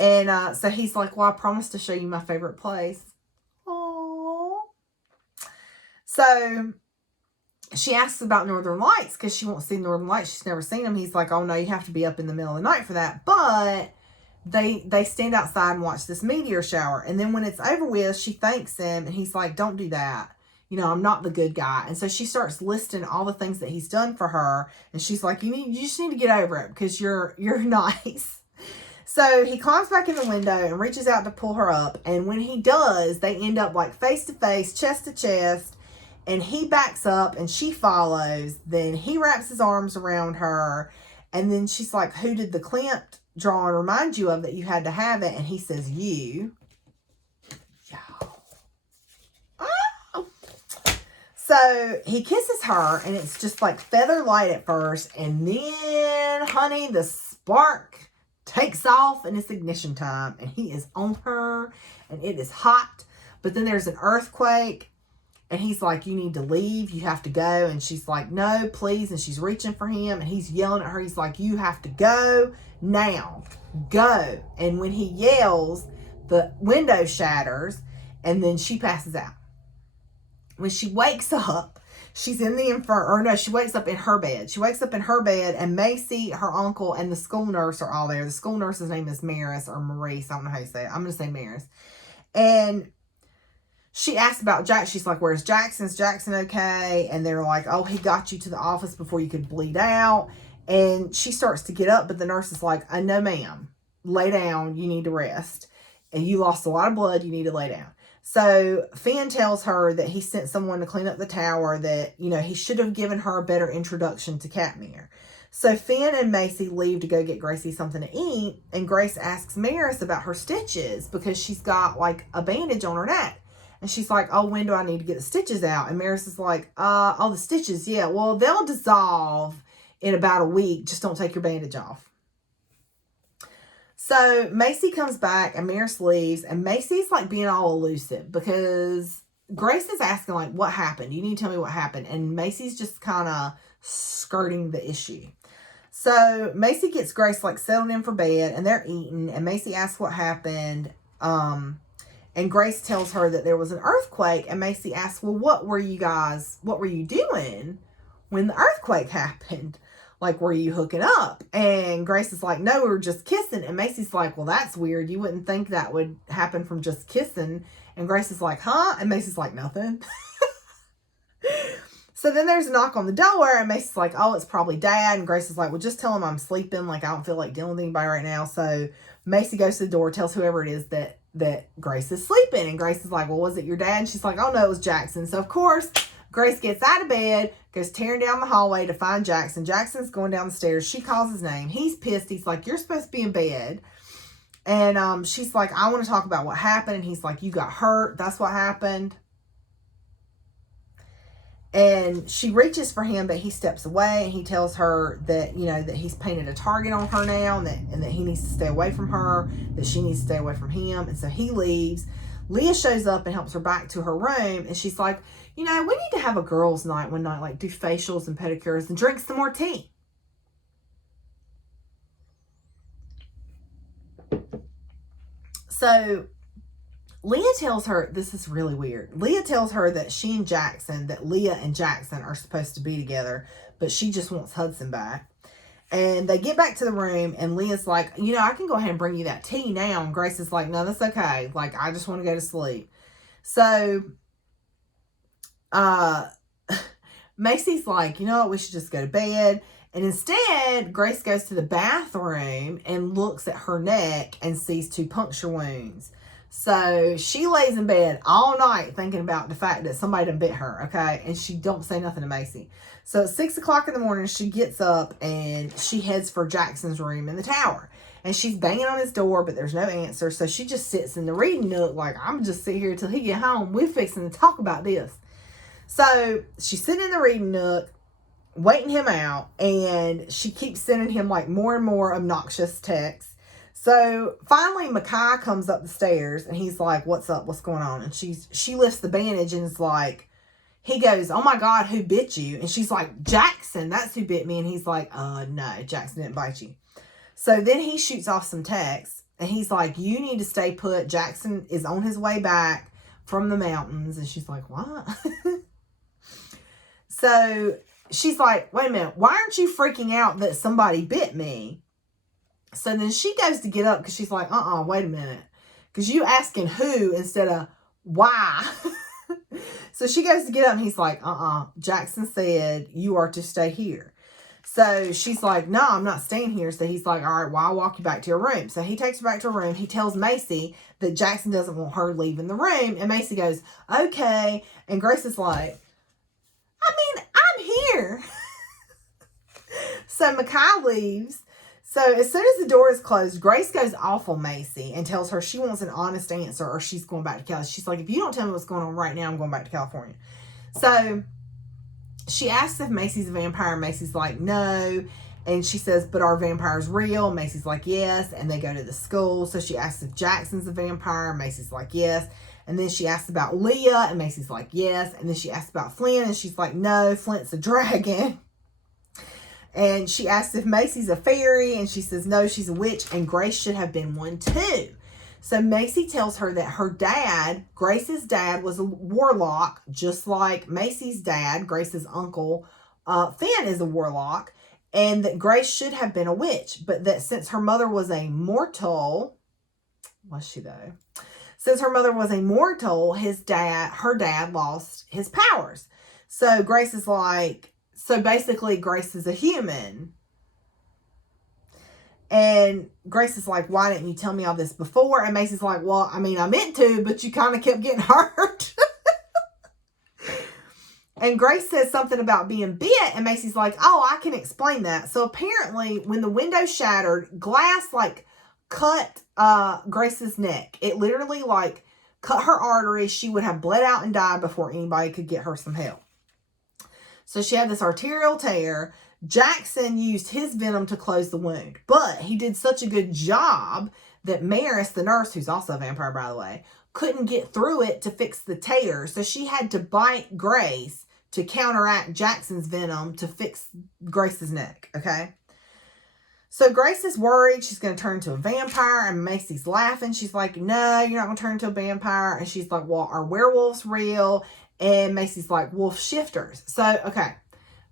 And so he's like, well, I promised to show you my favorite place. Aww. So she asks about Northern Lights because she wants to see Northern Lights. She's never seen them. He's like, oh, no, you have to be up in the middle of the night for that. But they stand outside and watch this meteor shower. And then when it's over with, she thanks him. And he's like, don't do that. You know, I'm not the good guy. And so she starts listing all the things that he's done for her. And she's like, you just need to get over it because you're nice. So he climbs back in the window and reaches out to pull her up. And when he does, they end up like face to face, chest to chest. And he backs up and she follows. Then he wraps his arms around her. And then she's like, who did the Klimt drawing remind you of that you had to have it? And he says, you. Oh. So he kisses her, and it's just like feather light at first. And then, honey, the spark takes off and it's ignition time and he is on her and it is hot. But then there's an earthquake and he's like, you need to leave. You have to go. And she's like, no, please. And she's reaching for him and he's yelling at her. He's like, you have to go now. Go. And when he yells, the window shatters and then she passes out. When she wakes up, she's in the she wakes up in her bed. She wakes up in her bed and Macy, her uncle, and the school nurse are all there. The school nurse's name is Maris or Maurice. I don't know how you say it. I'm going to say Maris. And she asked about Jack. She's like, where's Jackson? Is Jackson okay? And they're like, oh, he got you to the office before you could bleed out. And she starts to get up, but the nurse is like, no, ma'am. Lay down. You need to rest. And you lost a lot of blood. You need to lay down. So Finn tells her that he sent someone to clean up the tower, that, you know, he should have given her a better introduction to Katmere. So Finn and Macy leave to go get Gracie something to eat. And Grace asks Maris about her stitches because she's got like a bandage on her neck. And she's like, oh, when do I need to get the stitches out? And Maris is like, oh, the stitches. Yeah, well, they'll dissolve in about a week. Just don't take your bandage off. So Macy comes back and Maris leaves. And Macy's like being all elusive because Grace is asking like, what happened? You need to tell me what happened. And Macy's just kind of skirting the issue. So Macy gets Grace like settled in for bed and they're eating. And Macy asks what happened. And Grace tells her that there was an earthquake. And Macy asks, well, what were you doing when the earthquake happened? Like, were you hooking up? And Grace is like, no, we were just kissing. And Macy's like, well, that's weird. You wouldn't think that would happen from just kissing. And Grace is like, huh? And Macy's like, nothing. So then there's a knock on the door. And Macy's like, oh, it's probably Dad. And Grace is like, well, just tell him I'm sleeping. Like, I don't feel like dealing with anybody right now. So Macy goes to the door, tells whoever it is that Grace is sleeping. And Grace is like, well, was it your dad? And she's like, oh, no, it was Jackson. So, of course, Grace gets out of bed, goes tearing down the hallway to find Jackson. Jackson's going down the stairs. She calls his name. He's pissed. He's like, you're supposed to be in bed. And she's like, I want to talk about what happened. And he's like, you got hurt. That's what happened. And she reaches for him, but he steps away. And he tells her that, you know, that he's painted a target on her now and that he needs to stay away from her, that she needs to stay away from him. And so he leaves. Leah shows up and helps her back to her room. And she's like, you know, we need to have a girls' night one night, like do facials and pedicures and drink some more tea. So Leah tells her, this is really weird. Leah tells her that that Leah and Jackson are supposed to be together, but she just wants Hudson back. And they get back to the room and Leah's like, you know, I can go ahead and bring you that tea now. And Grace is like, no, that's okay. Like, I just want to go to sleep. So, Macy's like, you know what? We should just go to bed. And instead, Grace goes to the bathroom and looks at her neck and sees 2 puncture wounds. So she lays in bed all night thinking about the fact that somebody done bit her, okay? And she don't say nothing to Macy. So at 6 o'clock in the morning, she gets up and she heads for Jackson's room in the tower. And she's banging on his door, but there's no answer. So she just sits in the reading nook like, I'm going to just sit here till he get home. We're fixing to talk about this. So she's sitting in the reading nook, waiting him out. And she keeps sending him like more and more obnoxious texts. So finally, Makai comes up the stairs and he's like, what's up? What's going on? And she lifts the bandage and is like, he goes, oh my God, who bit you? And she's like, Jackson, that's who bit me. And he's like, no, Jackson didn't bite you. So then he shoots off some texts and he's like, you need to stay put. Jackson is on his way back from the mountains. And she's like, what? So she's like, wait a minute, why aren't you freaking out that somebody bit me? So then she goes to get up because she's like, wait a minute. Because you asking who instead of why. So she goes to get up and he's like, Jackson said you are to stay here. So she's like, no, I'm not staying here. So he's like, all right, well, I'll walk you back to your room. So he takes her back to her room. He tells Macy that Jackson doesn't want her leaving the room. And Macy goes, okay. And Grace is like, I mean, I'm here. So Makai leaves. So as soon as the door is closed, Grace goes off on Macy and tells her she wants an honest answer or she's going back to California. She's like, if you don't tell me what's going on right now, I'm going back to California. So she asks if Macy's a vampire. Macy's like, no. And she says, but are vampires real? And Macy's like, yes. And they go to the school. So she asks if Jackson's a vampire. And Macy's like, yes. And then she asks about Leah. And Macy's like, yes. And then she asks about Flint. And she's like, no, Flint's a dragon. And she asks if Macy's a fairy. And she says, no, she's a witch. And Grace should have been one too. So Macy tells her that her dad, Grace's dad, was a warlock, just like Macy's dad, Grace's uncle, Finn, is a warlock. And that Grace should have been a witch, but that since her mother was a mortal, was she though? Since her mother was a mortal, her dad lost his powers. So Grace is like, so basically Grace is a human. And Grace is like, why didn't you tell me all this before? And Macy's like, well, I mean, I meant to, but you kind of kept getting hurt. And Grace says something about being bit, and Macy's like, oh, I can explain that. So apparently, when the window shattered, glass, like, cut Grace's neck. It literally, like, cut her artery. She would have bled out and died before anybody could get her some help. So she had this arterial tear. Jackson used his venom to close the wound. But he did such a good job that Maris, the nurse, who's also a vampire, by the way, couldn't get through it to fix the tear. So she had to bite Grace to counteract Jackson's venom to fix Grace's neck, okay? So Grace is worried she's going to turn into a vampire, and Macy's laughing. She's like, no, you're not going to turn into a vampire. And she's like, well, are werewolves real? And Macy's like, wolf shifters. So, okay,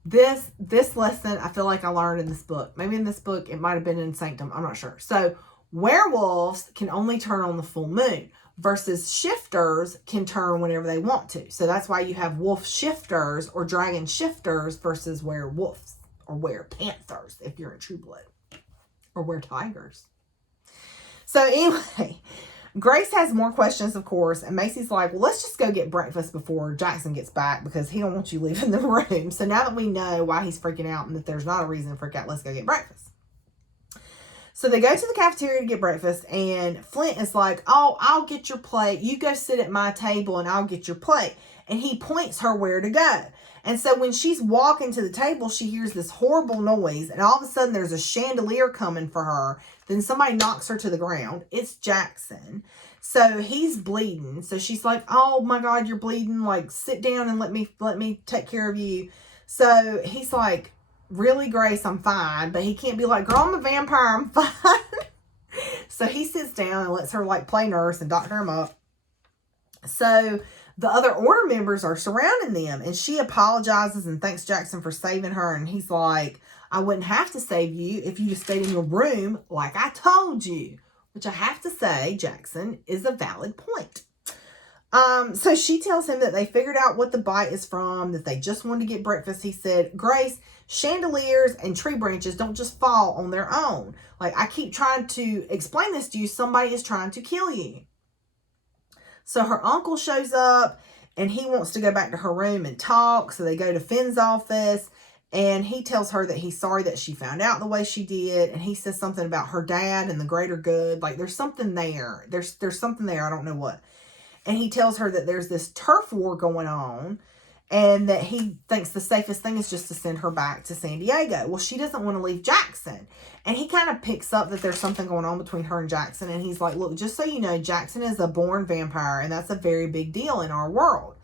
this lesson I feel like I learned in this book. Maybe in this book, it might have been in Sanctum. I'm not sure. So werewolves can only turn on the full moon, versus shifters can turn whenever they want to. So that's why you have wolf shifters or dragon shifters versus werewolves or were-panthers if you're in True Blood, or were-tigers. So anyway, Grace has more questions, of course, and Macy's like, well, let's just go get breakfast before Jackson gets back because he don't want you leaving the room. So now that we know why he's freaking out and that there's not a reason to freak out, let's go get breakfast. So they go to the cafeteria to get breakfast, and Flint is like, oh, I'll get your plate. You go sit at my table, and I'll get your plate. And he points her where to go. And so when she's walking to the table, she hears this horrible noise, and all of a sudden there's a chandelier coming for her. Then somebody knocks her to the ground. It's Jackson. So he's bleeding. So she's like, oh, my God, you're bleeding. Like, sit down and let me take care of you. So he's like, really, Grace, I'm fine. But he can't be like, girl, I'm a vampire, I'm fine. So he sits down and lets her like play nurse and doctor him up. So the other order members are surrounding them, and she apologizes and thanks Jackson for saving her. And he's like, I wouldn't have to save you if you just stayed in your room like I told you. Which I have to say, Jackson, is a valid point. So she tells him that they figured out what the bite is from, that they just wanted to get breakfast. He said, Grace, chandeliers and tree branches don't just fall on their own. Like, I keep trying to explain this to you. Somebody is trying to kill you. So her uncle shows up, and he wants to go back to her room and talk. So they go to Finn's office, and he tells her that he's sorry that she found out the way she did. And he says something about her dad and the greater good. Like, there's something there. There's something there. I don't know what. And he tells her that there's this turf war going on, and that he thinks the safest thing is just to send her back to San Diego. Well, she doesn't want to leave Jackson. And he kind of picks up that there's something going on between her and Jackson. And he's like, look, just so you know, Jackson is a born vampire, and that's a very big deal in our world.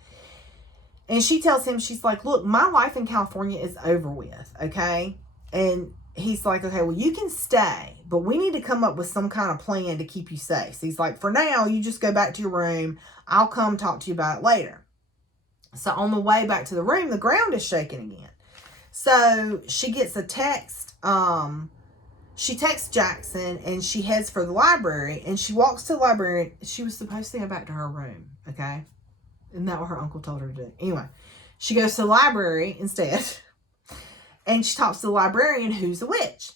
And she tells him, she's like, look, my life in California is over with, okay? And he's like, okay, well, you can stay, but we need to come up with some kind of plan to keep you safe. So he's like, for now, you just go back to your room. I'll come talk to you about it later. So on the way back to the room, the ground is shaking again. So she gets a text. She texts Jackson, and she heads for the library, and she walks to the library. She was supposed to go back to her room, okay? Isn't that what her uncle told her to do? Anyway, she goes to the library instead, and she talks to the librarian, who's a witch.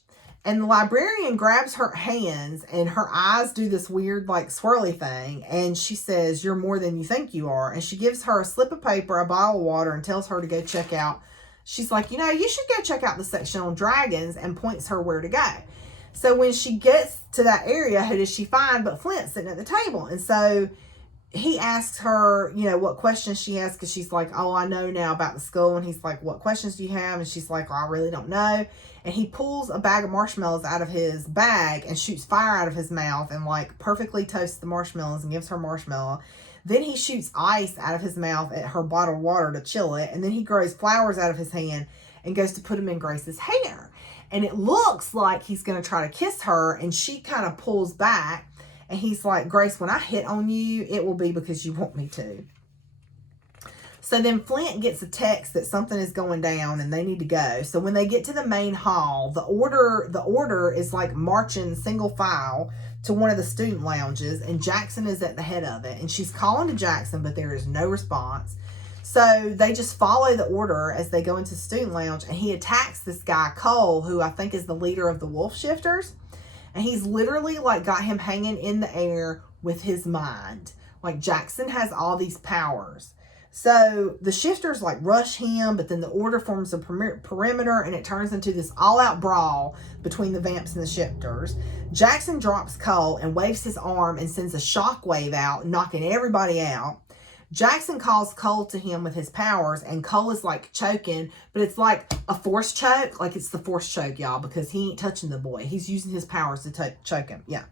And the librarian grabs her hands, and her eyes do this weird, like, swirly thing. And she says, you're more than you think you are. And she gives her a slip of paper, a bottle of water, and tells her to go check out. She's like, you know, you should go check out the section on dragons, and points her where to go. So when she gets to that area, who does she find but Flint sitting at the table? And so he asks her, you know, what questions she has, because she's like, oh, I know now about the skull. And he's like, what questions do you have? And she's like, oh, I really don't know. And he pulls a bag of marshmallows out of his bag and shoots fire out of his mouth and like perfectly toasts the marshmallows and gives her marshmallow. Then he shoots ice out of his mouth at her bottled water to chill it. And then he grows flowers out of his hand and goes to put them in Grace's hair. And it looks like he's going to try to kiss her, and she kind of pulls back. And he's like, Grace, when I hit on you, it will be because you want me to. So then Flint gets a text that something is going down and they need to go. So when they get to the main hall, the order is like marching single file to one of the student lounges, and Jackson is at the head of it. And she's calling to Jackson, but there is no response. So they just follow the order as they go into the student lounge, and he attacks this guy, Cole, who I think is the leader of the Wolf Shifters. And he's literally like got him hanging in the air with his mind. Like Jackson has all these powers. So the shifters like rush him, but then the order forms a perimeter, and it turns into this all-out brawl between the vamps and the shifters. Jackson drops Cole and waves his arm and sends a shockwave out, knocking everybody out. Jackson calls Cole to him with his powers, and Cole is like choking, but it's like a force choke. Like it's the force choke, y'all, because he ain't touching the boy. He's using his powers to choke him. Yeah.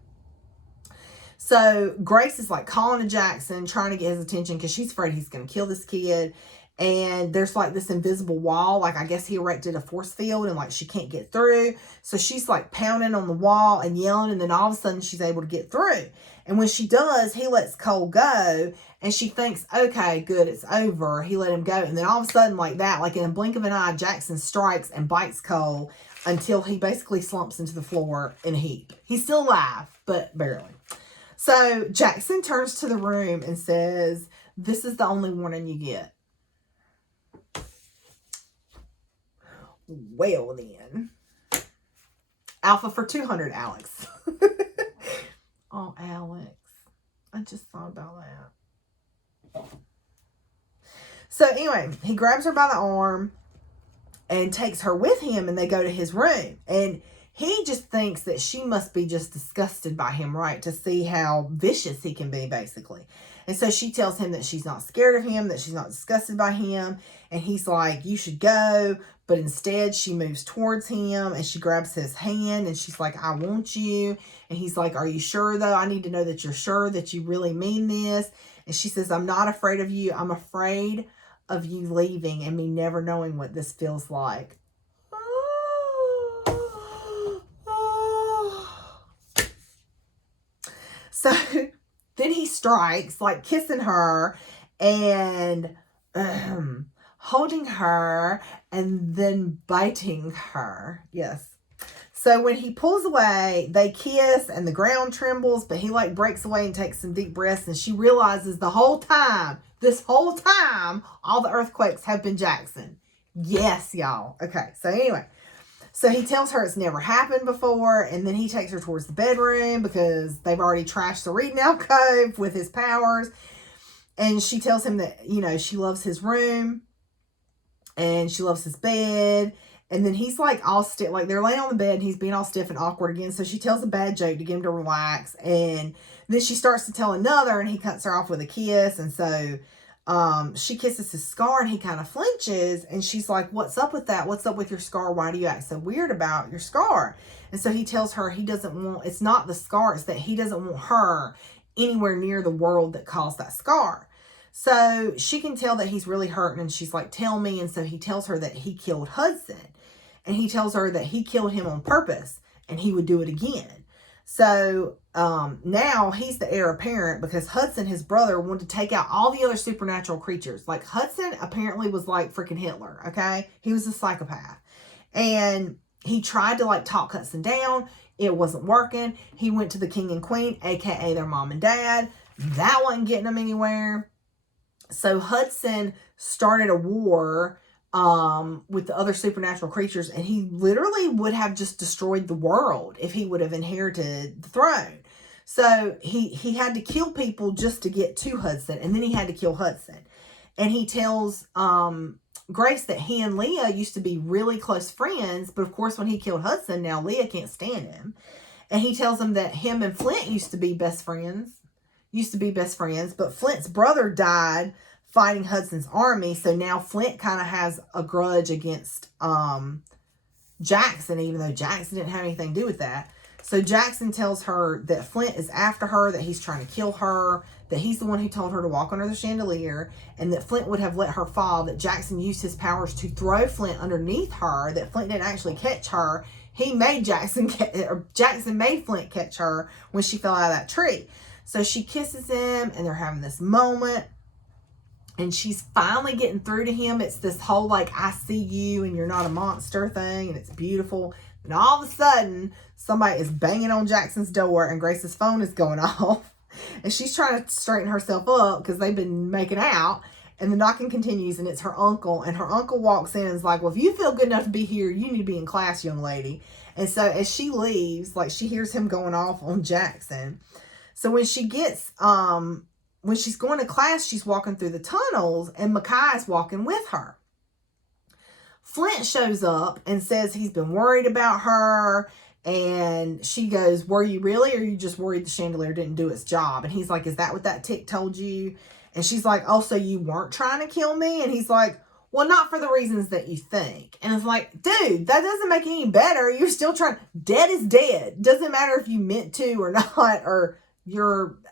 So Grace is like calling to Jackson, trying to get his attention because she's afraid he's going to kill this kid. And there's like this invisible wall. Like I guess he erected a force field and like she can't get through. So she's like pounding on the wall and yelling. And then all of a sudden she's able to get through. And when she does, he lets Cole go. And she thinks, okay, good, it's over. He let him go. And then all of a sudden like that, like in a blink of an eye, Jackson strikes and bites Cole until he basically slumps into the floor in a heap. He's still alive, but barely. So Jackson turns to the room and says, this is the only warning you get. Well then. Alpha for 200, Alex. Oh, Alex. I just thought about that. So anyway, he grabs her by the arm and takes her with him, and they go to his room. And he just thinks that she must be just disgusted by him, right? To see how vicious he can be, basically. And so she tells him that she's not scared of him, that she's not disgusted by him. And he's like, you should go. But instead, she moves towards him and she grabs his hand and she's like, I want you. And he's like, are you sure, though? I need to know that you're sure that you really mean this. And she says, I'm not afraid of you. I'm afraid of you leaving and me never knowing what this feels like. So then he strikes, like kissing her and holding her and then biting her. Yes. So when he pulls away, they kiss and the ground trembles, but he like breaks away and takes some deep breaths, and she realizes this whole time, all the earthquakes have been Jackson. Yes, y'all. Okay. So anyway. So he tells her it's never happened before, and then he takes her towards the bedroom because they've already trashed the reading alcove with his powers. And she tells him that, you know, she loves his room and she loves his bed. And then he's like all stiff, like they're laying on the bed and he's being all stiff and awkward again. So she tells a bad joke to get him to relax. And then she starts to tell another, and he cuts her off with a kiss. And so she kisses his scar and he kind of flinches, and she's like, what's up with that? What's up with your scar? Why do you act so weird about your scar? And so he tells her it's not the scar, it's that he doesn't want her anywhere near the world that caused that scar. So she can tell that he's really hurting, and she's like, tell me. And so he tells her that he killed Hudson, and he tells her that he killed him on purpose and he would do it again. So now he's the heir apparent because Hudson, his brother, wanted to take out all the other supernatural creatures. Like Hudson apparently was like freaking Hitler, okay? He was a psychopath. And he tried to like talk Hudson down. It wasn't working. He went to the king and queen, aka their mom and dad. That wasn't getting them anywhere. So Hudson started a war with the other supernatural creatures, and he literally would have just destroyed the world if he would have inherited the throne. So he had to kill people just to get to Hudson, and then he had to kill Hudson. And he tells Grace that he and Leah used to be really close friends, but of course when he killed Hudson, now Leah can't stand him. And he tells him that him and Flint used to be best friends. used to be best friends, but Flint's brother died fighting Hudson's army. So now Flint kind of has a grudge against Jackson, even though Jackson didn't have anything to do with that. So Jackson tells her that Flint is after her, that he's trying to kill her, that he's the one who told her to walk under the chandelier, and that Flint would have let her fall, that Jackson used his powers to throw Flint underneath her, that Flint didn't actually catch her. He made Jackson made Flint catch her when she fell out of that tree. So she kisses him, and they're having this moment, and she's finally getting through to him. It's this whole, like, I see you and you're not a monster thing, and it's beautiful. And all of a sudden, somebody is banging on Jackson's door, and Grace's phone is going off. And she's trying to straighten herself up because they've been making out. And the knocking continues, and it's her uncle. And her uncle walks in and is like, well, if you feel good enough to be here, you need to be in class, young lady. And so as she leaves, like, she hears him going off on Jackson. So when she gets, when she's going to class, she's walking through the tunnels, and Micah is walking with her. Flint shows up and says he's been worried about her. And she goes, were you really, or are you just worried the chandelier didn't do its job? And he's like, is that what that tick told you? And she's like, oh, so you weren't trying to kill me? And he's like, well, not for the reasons that you think. And it's like, dude, that doesn't make it any better. You're still trying. Dead is dead. Doesn't matter if you meant to or not, or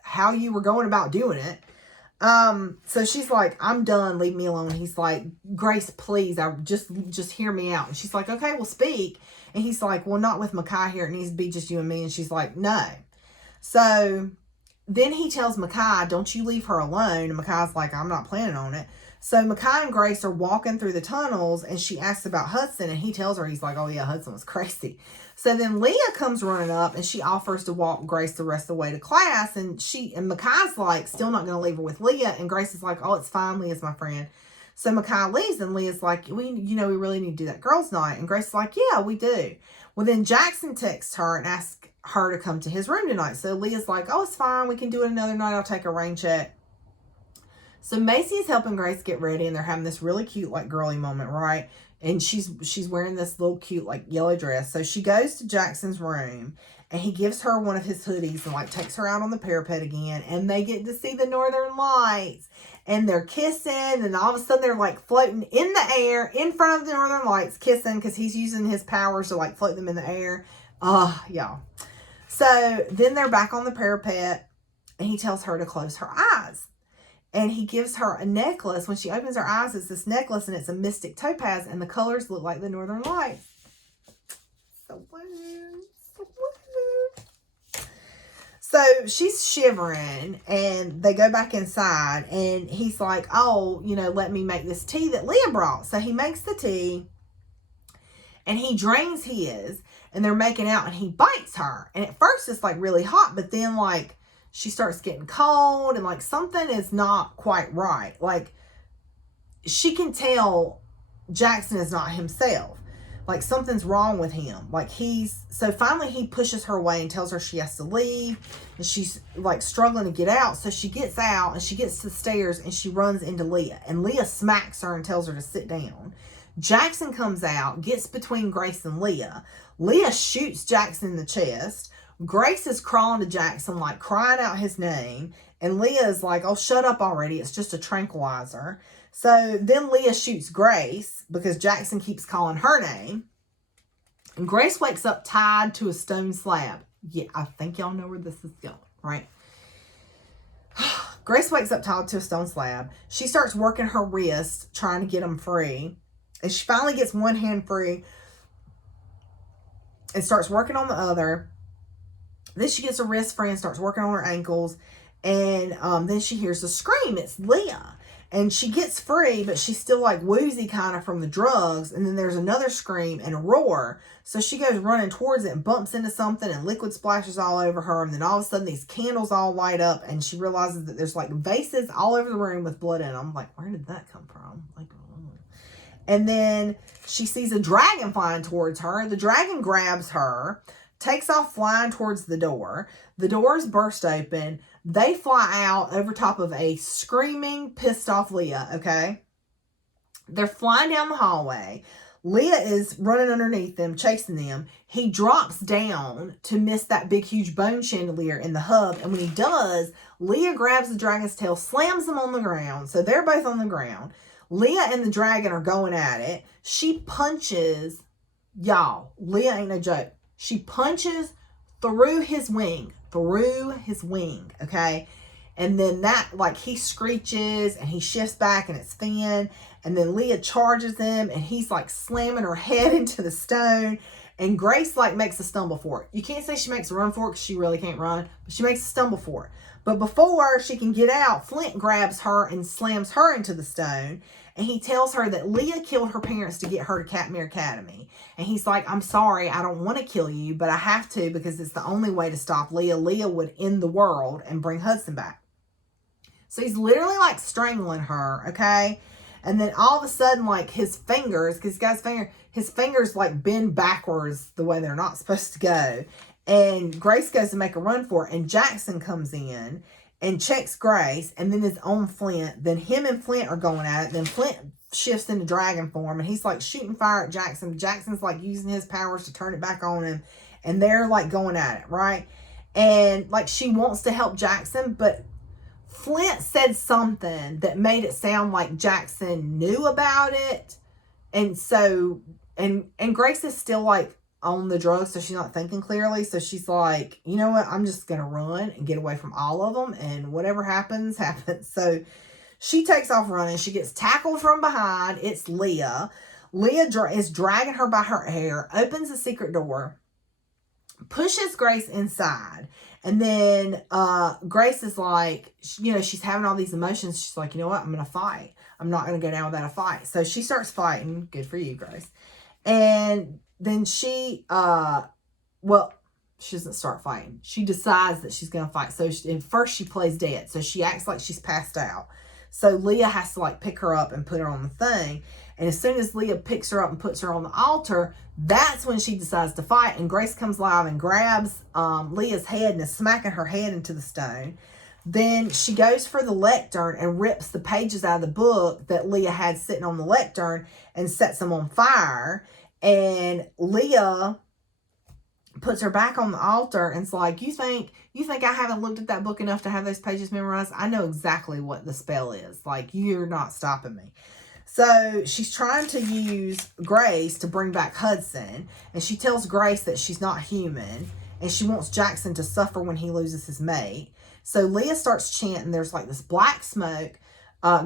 how you were going about doing it. So she's like, I'm done. Leave me alone. He's like, Grace, please, just hear me out. And she's like, okay, well, speak. And he's like, well, not with Micah here. It needs to be just you and me. And she's like, no. So then he tells Micah, don't you leave her alone. And Micah's like, I'm not planning on it. So Micah and Grace are walking through the tunnels, and she asks about Hudson, and he tells her, he's like, oh yeah, Hudson was crazy. So then Leah comes running up, and she offers to walk Grace the rest of the way to class, and Micah's like, still not going to leave her with Leah, and Grace is like, oh, it's fine, Leah's my friend. So Micah leaves, and Leah's like, we really need to do that girls' night. And Grace is like, yeah, we do. Well, then Jackson texts her and asks her to come to his room tonight. So Leah's like, oh, it's fine. We can do it another night. I'll take a rain check. So Macy is helping Grace get ready, and they're having this really cute, like, girly moment, right? And she's wearing this little cute, like, yellow dress. So she goes to Jackson's room, and he gives her one of his hoodies and, like, takes her out on the parapet again. And they get to see the northern lights. And they're kissing, and all of a sudden they're, like, floating in the air in front of the northern lights, kissing, because he's using his powers to, like, float them in the air. Y'all. So then they're back on the parapet, and he tells her to close her eyes. And he gives her a necklace. When she opens her eyes, it's this necklace, and it's a mystic topaz, and the colors look like the northern lights. So weird. So weird. So she's shivering, and they go back inside, and he's like, oh, let me make this tea that Leah brought. So he makes the tea, and he drains his, and they're making out, and he bites her. And at first it's, like, really hot, but then, like, she starts getting cold, and, like, something is not quite right. Like, she can tell Jackson is not himself. Like, something's wrong with him. Like, so finally he pushes her away and tells her she has to leave. And she's, like, struggling to get out. So she gets out, and she gets to the stairs, and she runs into Leah. And Leah smacks her and tells her to sit down. Jackson comes out, gets between Grace and Leah. Leah shoots Jackson in the chest. Grace is crawling to Jackson, like, crying out his name. And Leah is like, oh, shut up already. It's just a tranquilizer. So then Leah shoots Grace because Jackson keeps calling her name. And Grace wakes up tied to a stone slab. Yeah, I think y'all know where this is going, right? Grace wakes up tied to a stone slab. She starts working her wrists, trying to get them free. And she finally gets one hand free and starts working on the other. Then she gets her wrist free and starts working on her ankles. And then she hears a scream. It's Leah. And she gets free, but she's still, like, woozy kind of from the drugs. And then there's another scream and a roar. So she goes running towards it and bumps into something, and liquid splashes all over her. And then all of a sudden these candles all light up, and she realizes that there's, like, vases all over the room with blood in them. Like, where did that come from? Like, and then she sees a dragon flying towards her. The dragon grabs her, takes off flying towards the door. The doors burst open. They fly out over top of a screaming, pissed off Leah, okay? They're flying down the hallway. Leah is running underneath them, chasing them. He drops down to miss that big, huge bone chandelier in the hub. And when he does, Leah grabs the dragon's tail, slams them on the ground. So they're both on the ground. Leah and the dragon are going at it. She punches, y'all, Leah ain't no joke. She punches through his wing, okay? And then that, like, he screeches and he shifts back and it's thin. And then Leah charges him and he's like slamming her head into the stone. And Grace like makes a stumble for it. You can't say she makes a run for it because she really can't run, but she makes a stumble for it. But before she can get out, Flint grabs her and slams her into the stone. And he tells her that Leah killed her parents to get her to Catmere Academy. And he's like, I'm sorry, I don't want to kill you, but I have to because it's the only way to stop Leah. Leah would end the world and bring Hudson back. So he's literally like strangling her, okay? And then all of a sudden, like his fingers, because his fingers like bend backwards the way they're not supposed to go. And Grace goes to make a run for it. And Jackson comes in and checks Grace and then is on Flint. Then him and Flint are going at it. Then Flint shifts into dragon form and he's like shooting fire at Jackson. Jackson's like using his powers to turn it back on him. And they're like going at it, right? And like she wants to help Jackson, but Flint said something that made it sound like Jackson knew about it. And so, and Grace is still like on the drugs, so she's not thinking clearly. So she's like, you know what? I'm just going to run and get away from all of them. And whatever happens, happens. So she takes off running. She gets tackled from behind. It's Leah. Leah is dragging her by her hair, opens a secret door, pushes Grace inside. And then Grace is like, you know, she's having all these emotions. She's like, you know what? I'm going to fight. I'm not going to go down without a fight. So she starts fighting. Good for you, Grace. And then she, she doesn't start fighting. She decides that she's going to fight. So first she plays dead. So she acts like she's passed out. So Leah has to like pick her up and put her on the thing. And as soon as Leah picks her up and puts her on the altar, that's when she decides to fight. And Grace comes live and grabs Leah's head and is smacking her head into the stone. Then she goes for the lectern and rips the pages out of the book that Leah had sitting on the lectern and sets them on fire. And Leah puts her back on the altar and it's like, you think I haven't looked at that book enough to have those pages memorized? I know exactly what the spell is. Like, you're not stopping me. So she's trying to use Grace to bring back Hudson. And she tells Grace that she's not human. And she wants Jackson to suffer when he loses his mate. So Leah starts chanting. There's like this black smoke.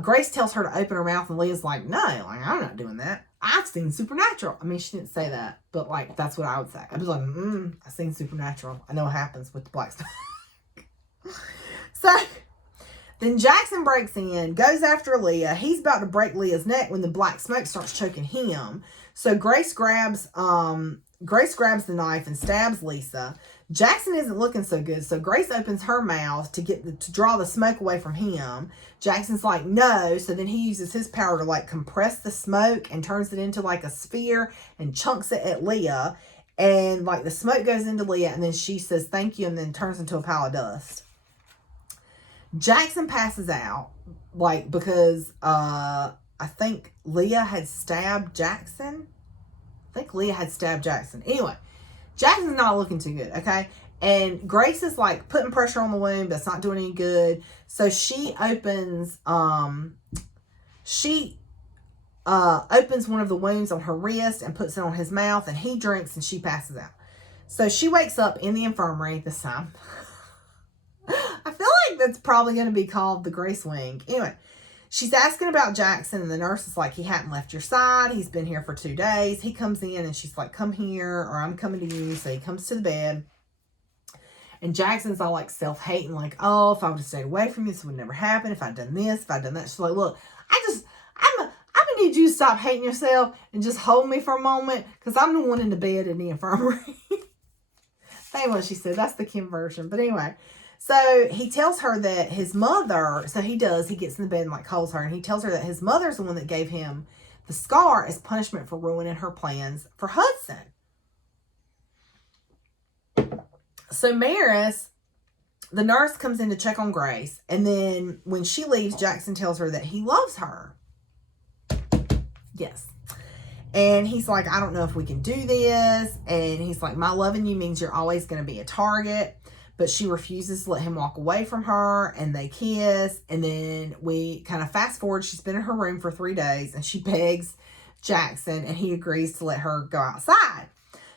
Grace tells her to open her mouth. And Leah's like, no, like, I'm not doing that. I've seen Supernatural. I mean, she didn't say that. But like, that's what I would say. I was like, I've seen Supernatural. I know what happens with the black smoke. So then Jackson breaks in, goes after Leah. He's about to break Leah's neck when the black smoke starts choking him. So Grace grabs the knife and stabs Lisa. Jackson isn't looking so good, so Grace opens her mouth to draw the smoke away from him. Jackson's like, no. So then he uses his power to like compress the smoke and turns it into like a sphere and chunks it at Leah. And like the smoke goes into Leah and then she says thank you and then turns into a pile of dust. Jackson passes out, like, because I think Leah had stabbed Jackson. Anyway, Jackson's not looking too good, okay? And Grace is, like, putting pressure on the wound, but it's not doing any good. So she opens one of the wounds on her wrist and puts it on his mouth, and he drinks, and she passes out. So she wakes up in the infirmary this time. I feel like that's probably going to be called the Grace Wing. Anyway, she's asking about Jackson, and the nurse is like, he hadn't left your side. He's been here for 2 days. He comes in, and she's like, come here, or I'm coming to you. So he comes to the bed, and Jackson's all like self-hating, like, oh, if I would have stayed away from you, this would never happen. If I'd done this, if I'd done that. She's like, look, I'm gonna need you to stop hating yourself and just hold me for a moment, because I'm the one in the bed in the infirmary. That ain't what she said. That's the Kim version. But anyway. So he tells her that his mother, he gets in the bed and like holds her, and he tells her that his mother's the one that gave him the scar as punishment for ruining her plans for Hudson. So Maris, the nurse, comes in to check on Grace, and then when she leaves, Jackson tells her that he loves her. Yes. And he's like, I don't know if we can do this. And he's like, my loving you means you're always going to be a target. But she refuses to let him walk away from her, and they kiss. And then we kind of fast forward. She's been in her room for 3 days, and she begs Jackson, and he agrees to let her go outside.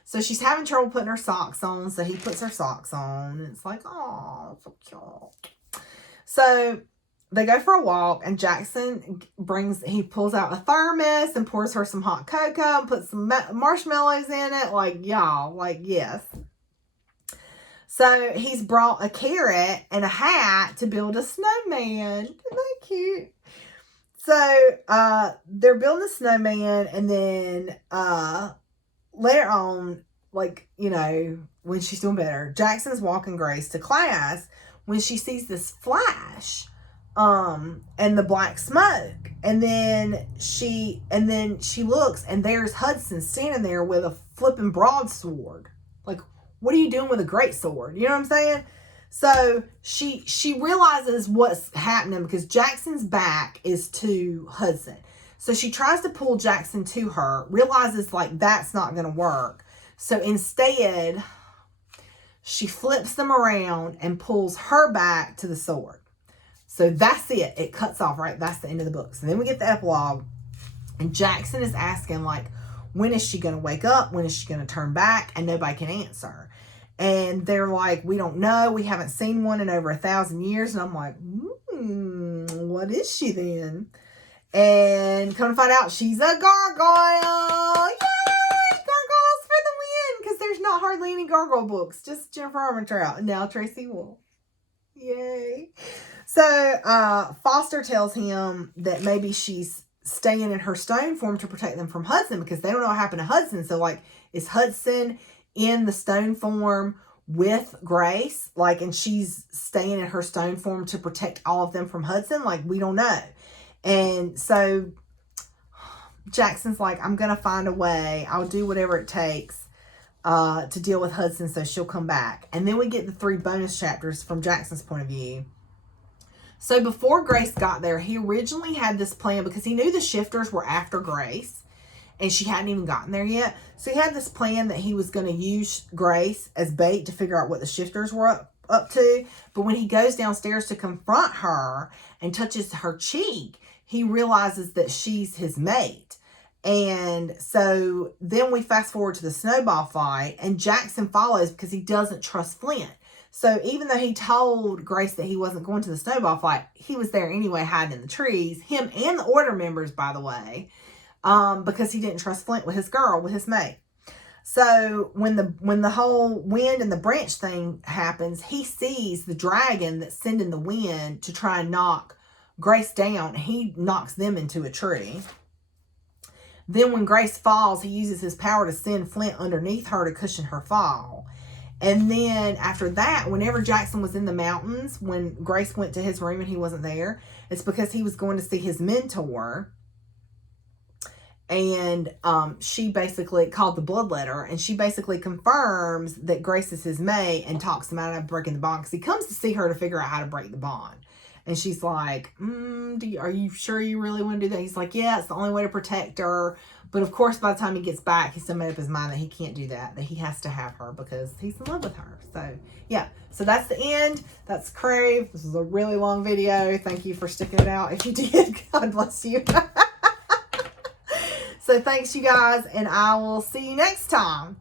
So she's having trouble putting her socks on, so he puts her socks on, and it's like, oh, so cute. So they go for a walk, and Jackson he pulls out a thermos and pours her some hot cocoa and puts some marshmallows in it. Like, y'all, like, yes. So he's brought a carrot and a hat to build a snowman. Isn't that cute? So they're building a snowman, and then later on, like, you know, when she's doing better, Jackson's walking Grace to class when she sees this flash and the black smoke, and then she looks, and there's Hudson standing there with a flipping broadsword. Like, what are you doing with a great sword? You know what I'm saying? So she realizes what's happening because Jackson's back is to Hudson. So she tries to pull Jackson to her, realizes like that's not going to work. So instead, she flips them around and pulls her back to the sword. So that's it. It cuts off, right? That's the end of the book. So then we get the epilogue, and Jackson is asking, like, when is she going to wake up? When is she going to turn back? And nobody can answer. And they're like, we don't know. We haven't seen one in over 1,000 years. And I'm like, what is she then? And come to find out, she's a gargoyle. Yay! Gargoyles for the win! Because there's not hardly any gargoyle books. Just Jennifer Armentrout. And now Tracy Wolff. Yay. So Foster tells him that maybe she's staying in her stone form to protect them from Hudson, because they don't know what happened to Hudson. So, like, is Hudson in the stone form with Grace? Like, and she's staying in her stone form to protect all of them from Hudson? Like, we don't know. And so Jackson's like, I'm going to find a way. I'll do whatever it takes to deal with Hudson so she'll come back. And then we get the 3 bonus chapters from Jackson's point of view. So before Grace got there, he originally had this plan because he knew the shifters were after Grace and she hadn't even gotten there yet. So he had this plan that he was going to use Grace as bait to figure out what the shifters were up to. But when he goes downstairs to confront her and touches her cheek, he realizes that she's his mate. And so then we fast forward to the snowball fight, and Jackson follows because he doesn't trust Flint. So even though he told Grace that he wasn't going to the snowball fight, he was there anyway, hiding in the trees. Him and the order members, by the way, because he didn't trust Flint with his girl, with his mate. So when the whole wind and the branch thing happens, he sees the dragon that's sending the wind to try and knock Grace down. He knocks them into a tree. Then when Grace falls, he uses his power to send Flint underneath her to cushion her fall. And then after that, whenever Jackson was in the mountains, when Grace went to his room and he wasn't there, it's because he was going to see his mentor. And she basically called the bloodletter, and she basically confirms that Grace is his mate and talks him out of breaking the bond, because he comes to see her to figure out how to break the bond. And she's like, are you sure you really want to do that? He's like, yeah, it's the only way to protect her. But of course, by the time he gets back, he's still made up his mind that he can't do that he has to have her because he's in love with her. So, yeah. So that's the end. That's Crave. This is a really long video. Thank you for sticking it out. If you did, God bless you. So thanks, you guys, and I will see you next time.